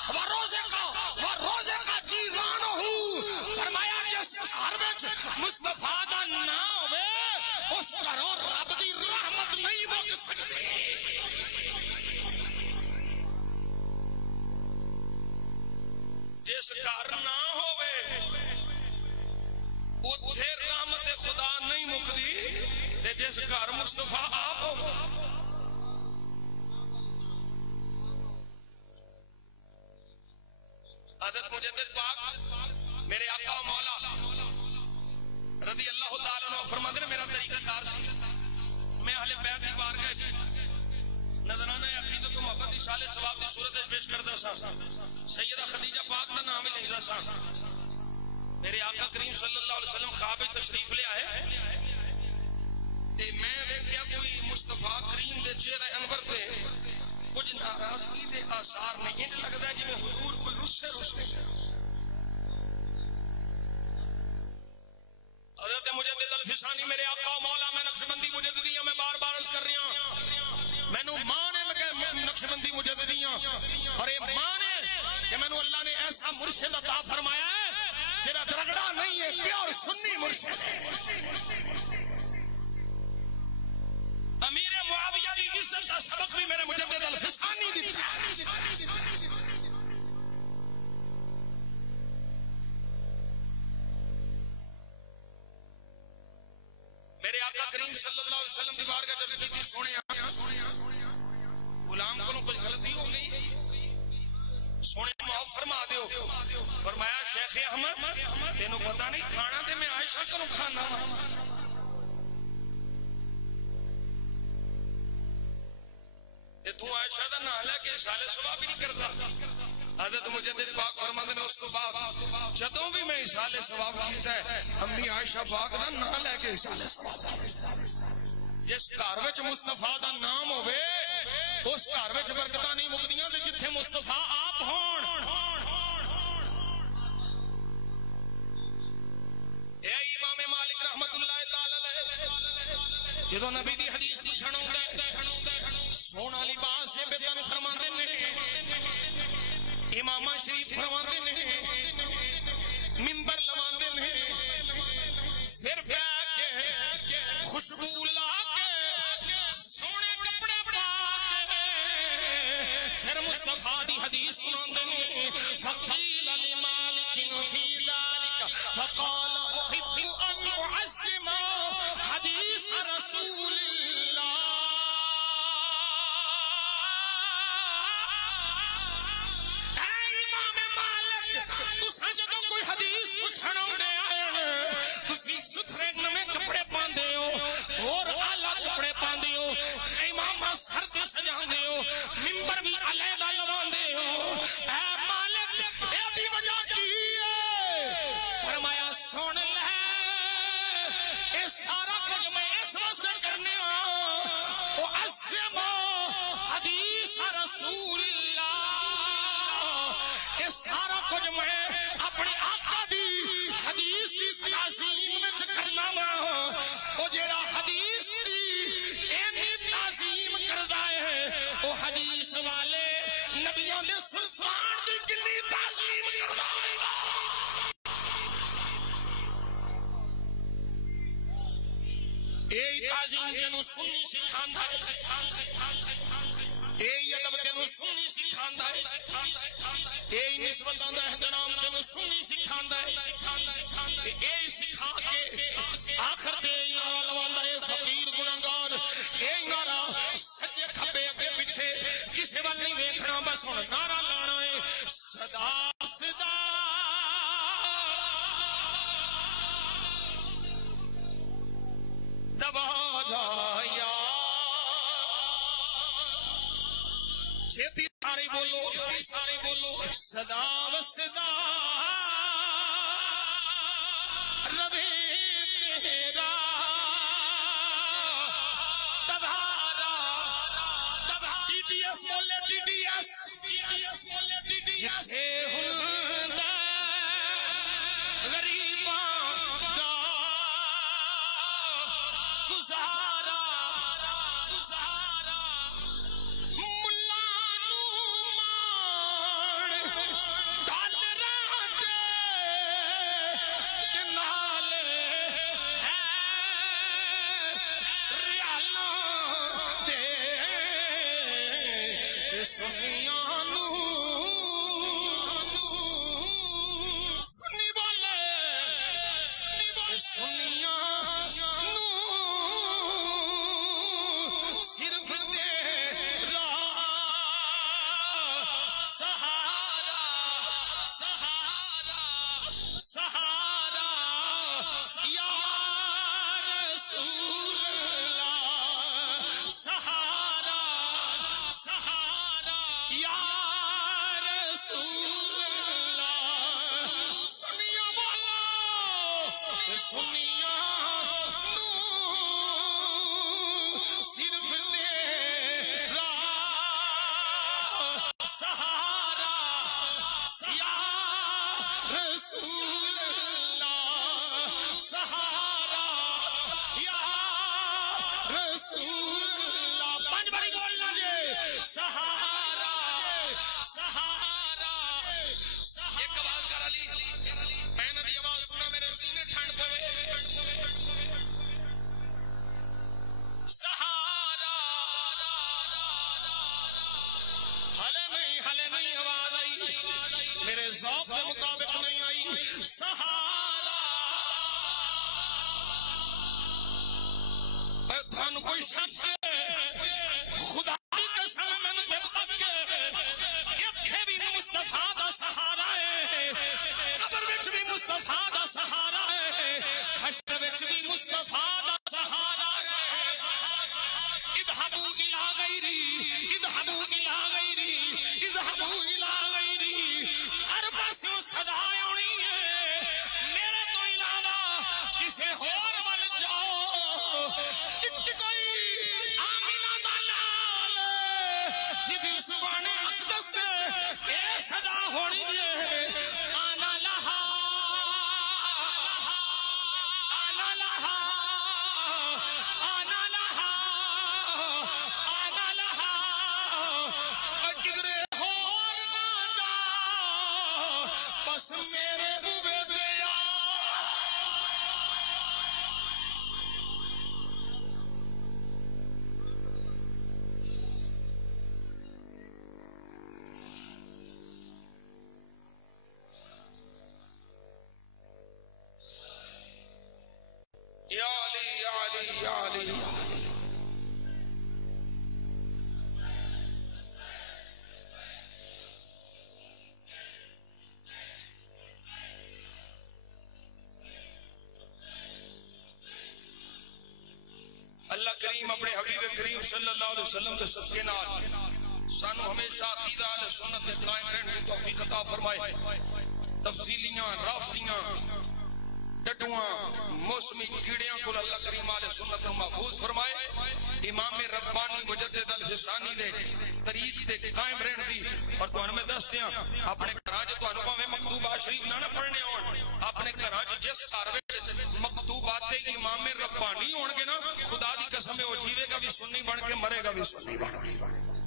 ورزق جیرانہ، فرمایا جس گھر وچ مصطفیٰ دا نام ہوے اس گھروں رب دی رحمت نہیں مک سکتی۔ جس گھر نہ ہوے اتھے رحمت خدا نہیں مکدی، تے جس گھر مصطفیٰ آپ ہو۔ حضرت مجدد پاک میرے آقا مولا رضی اللہ تعالیٰ عنہ فرماتے ہیں میرا طریقہ کار سی، میں اہل بیت دی بارگاہ وچ نظرانہ عقیدت و محبت اشال ثواب دی صورت وچ پیش کردا سا، سیدہ خدیجہ پاک دا نام ہی لیدا سا۔ میرے آقا کریم صلی اللہ علیہ وسلم خواب وچ تشریف لے آئے تے میں ویکھیا کوئی مصطفیٰ کریم دے چہرے انور تے کچھ ناراضگی دے آثار نہیں، یہ لگتا ہے جی میں حضور کوئی رسے حضرت مجدد الفسانی میرے آقا مولا میں نقشبندی مجددیاں میں بار بار عرض کر رہی ہوں، میں نو مانے میں نقشبندی مجددیاں، اور یہ مانے کہ میں نو اللہ نے ایسا مرشد عطا فرمایا ہے جیرا درگڑا نہیں ہے، پیور سنی مرشد ہے۔ امیر معاویہ دی عزت کا سبق بھی میرے مجدد الفسانی دیتا ہے۔ میرے آقا کریم صلی اللہ علیہ وسلم کی بارگاہ جب کی تھی، سونے غلام کو کوئی غلطی ہو گئی، سونے معاف فرما دیو، فرمایا شیخ احمد تینوں پتہ نہیں کھانا دے میں عائشہ کروں کھانا تو عائشہ دا نام لے کے اشارے ثواب ہی نہیں کرتا۔ حضرت مجدد پاک فرماتے ہیں اس تو بعد جدوں بھی میں اشارے ثواب کیتا ہے امی عائشہ پاک دا نام لے کے اشارے ثواب کیتا ہے۔ جس گھر وچ مصطفیٰ دا نام ہوے اس گھر وچ برکتاں نہیں مکدیاں تے جتھے مصطفیٰ آپ ہون۔ اے امام مالک رحمت اللہ تعالی علیہ جدوں نبی دی حدیث پوچھن ہوندا ہے سونا لباس سے بیان فرماندے نے، امام شریف فرماندے نے، منبر لواندے نے، پھر بیٹھ کے خوشبو لا کے سونے کپڑے پا کے پھر مصطفیٰ دی حدیث سناندے نے۔ فقیل لمالک فی ذلک فقال احب ان اعظم حدیث رسول اللہ۔ جدوں کوئی حدیث پوچھنا تسی ستھرے نویں کپڑے پاندے ہو اور اعلیٰ کپڑے پاندے ہو، امام سر تے سجاندے ہو، منبر بھی علیحدہ لواندے ہو، اے مالک ایدی وجہ کی ہے؟ فرمایا سن لے اے سارا کچھ میں اس واسطے کرنے ہوں اعظم حدیث رسول اللہ، اے سارا کچھ میں اپنے آقا دی حدیث دی تعظیم میں کرنا وا، او جیڑا حدیث دی اینی تعظیم کردا ہے او حدیث والے نبیوں دے سلطان دی کتنی تعظیم کردا ہے۔ اے تعظیم جنوں سنی سکھاندا ہے، اے ادب تینوں سنی سکھاندا ہے، اے نسبتاں دا احترام تینوں سنی سکھاندا ہے، اے سکھا کے آخر تے نعرہ لواندا ہے فقیر گنہگار، اے نعرہ سجے کھبے اگے پیچھے کسے ول نہیں ویکھنا، بس ہن نعرہ لانا ہے صدا صدا دبا جایا چھتی سارے بولو صدا و صدا ربے تیرا تبارا ٹی ٹی ایس بولے ٹی ٹی ایس جتھے ہوندا غریباں دا گزارا سنی بولے سنیا صرف تیرا سہارا سہارا سہارا یا رسول اللہ سہارا سہارا یا رسول اللہ سنیا بولا سنیا صرف تیرا سہارا یا رسول اللہ سہارا یا رسول اللہ پانچ باری بولنا جے سہارا سہارا ایک آواز کر علی میں نے دی آواز سنا میرے سینے ٹھنڈ پوے سہارا ہلے نہیں آواز آئی میرے ذوق کے مطابق نہیں آئی سہارا دھن کوئی شخص خدا کی قسم میں دیکھ سکے اتھے بھی مصطفیٰ دا سہارا ہے قبر وچ بھی مصطفیٰ دا سہارا ہے حشر وچ بھی مصطفیٰ دا سہارا ہے اذهبوا الى غیری اذهبوا الى غیری اذهبوا الى غیری ہر پاسوں صدا آنی ہے میرے تو علاوہ کسے اور ول جاؤ کوئی آمینہ دا لال جدی زبان اقدس اے صدا ہونی ہے آنا لہا آنا لہا آنا لہا آنا لہا کدرے اور نہ جا بس میرے بوبے دیا یا علی یا علی یا علی اللہ کریم اپنے حبیب کریم صلی اللہ علیہ وسلم کے صدقے نال سانو ہمیشہ عقیدہ اہل سنت قائم رہنے کی توفیق عطا فرمائے تفصیلیاں رافضیاں ڈڈواں موسمی کیڑیاں کو اللہ کریم علیہ سنت محفوظ فرمائے امام ربانی مجدد الحسانی دے طریق دے قائم رہن دی اور تو ہمیں دس دیاں اپنے کراج تو انہوں میں مکتوبات شریف نہ پڑھنے ہون اپنے کراج جس کاروے مکتوبات امام ربانی ہون کے نا خدا دی قسم ہے وہ جیوے گا بھی سنی بن کے مرے گا بھی سنی بن کے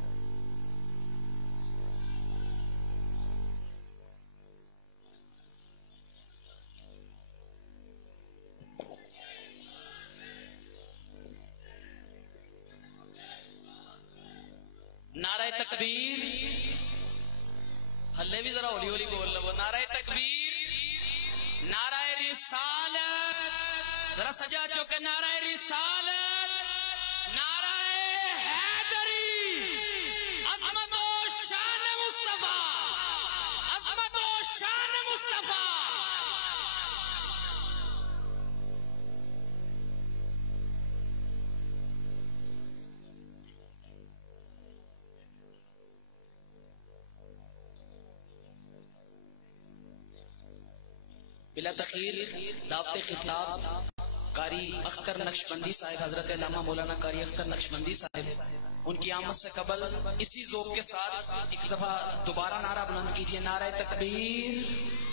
نعرہ تکبیر ہلے بھی ذرا ہولی ہولی بول لو نعرہ تکبیر نعرہ رسالت ذرا سجا چوکے نعرہ رسالت نعرہ حیدری عظمت و شان مصطفیٰ عظمت و شان مصطفیٰ بلا تخیر دعوت خطاب قاری اختر نقشبندی صاحب حضرت علامہ مولانا قاری اختر نقشبندی صاحب ان کی آمد سے قبل اسی ذوق کے ساتھ ایک دفعہ دوبارہ نعرہ بلند کیجئے نعرہ تکبیر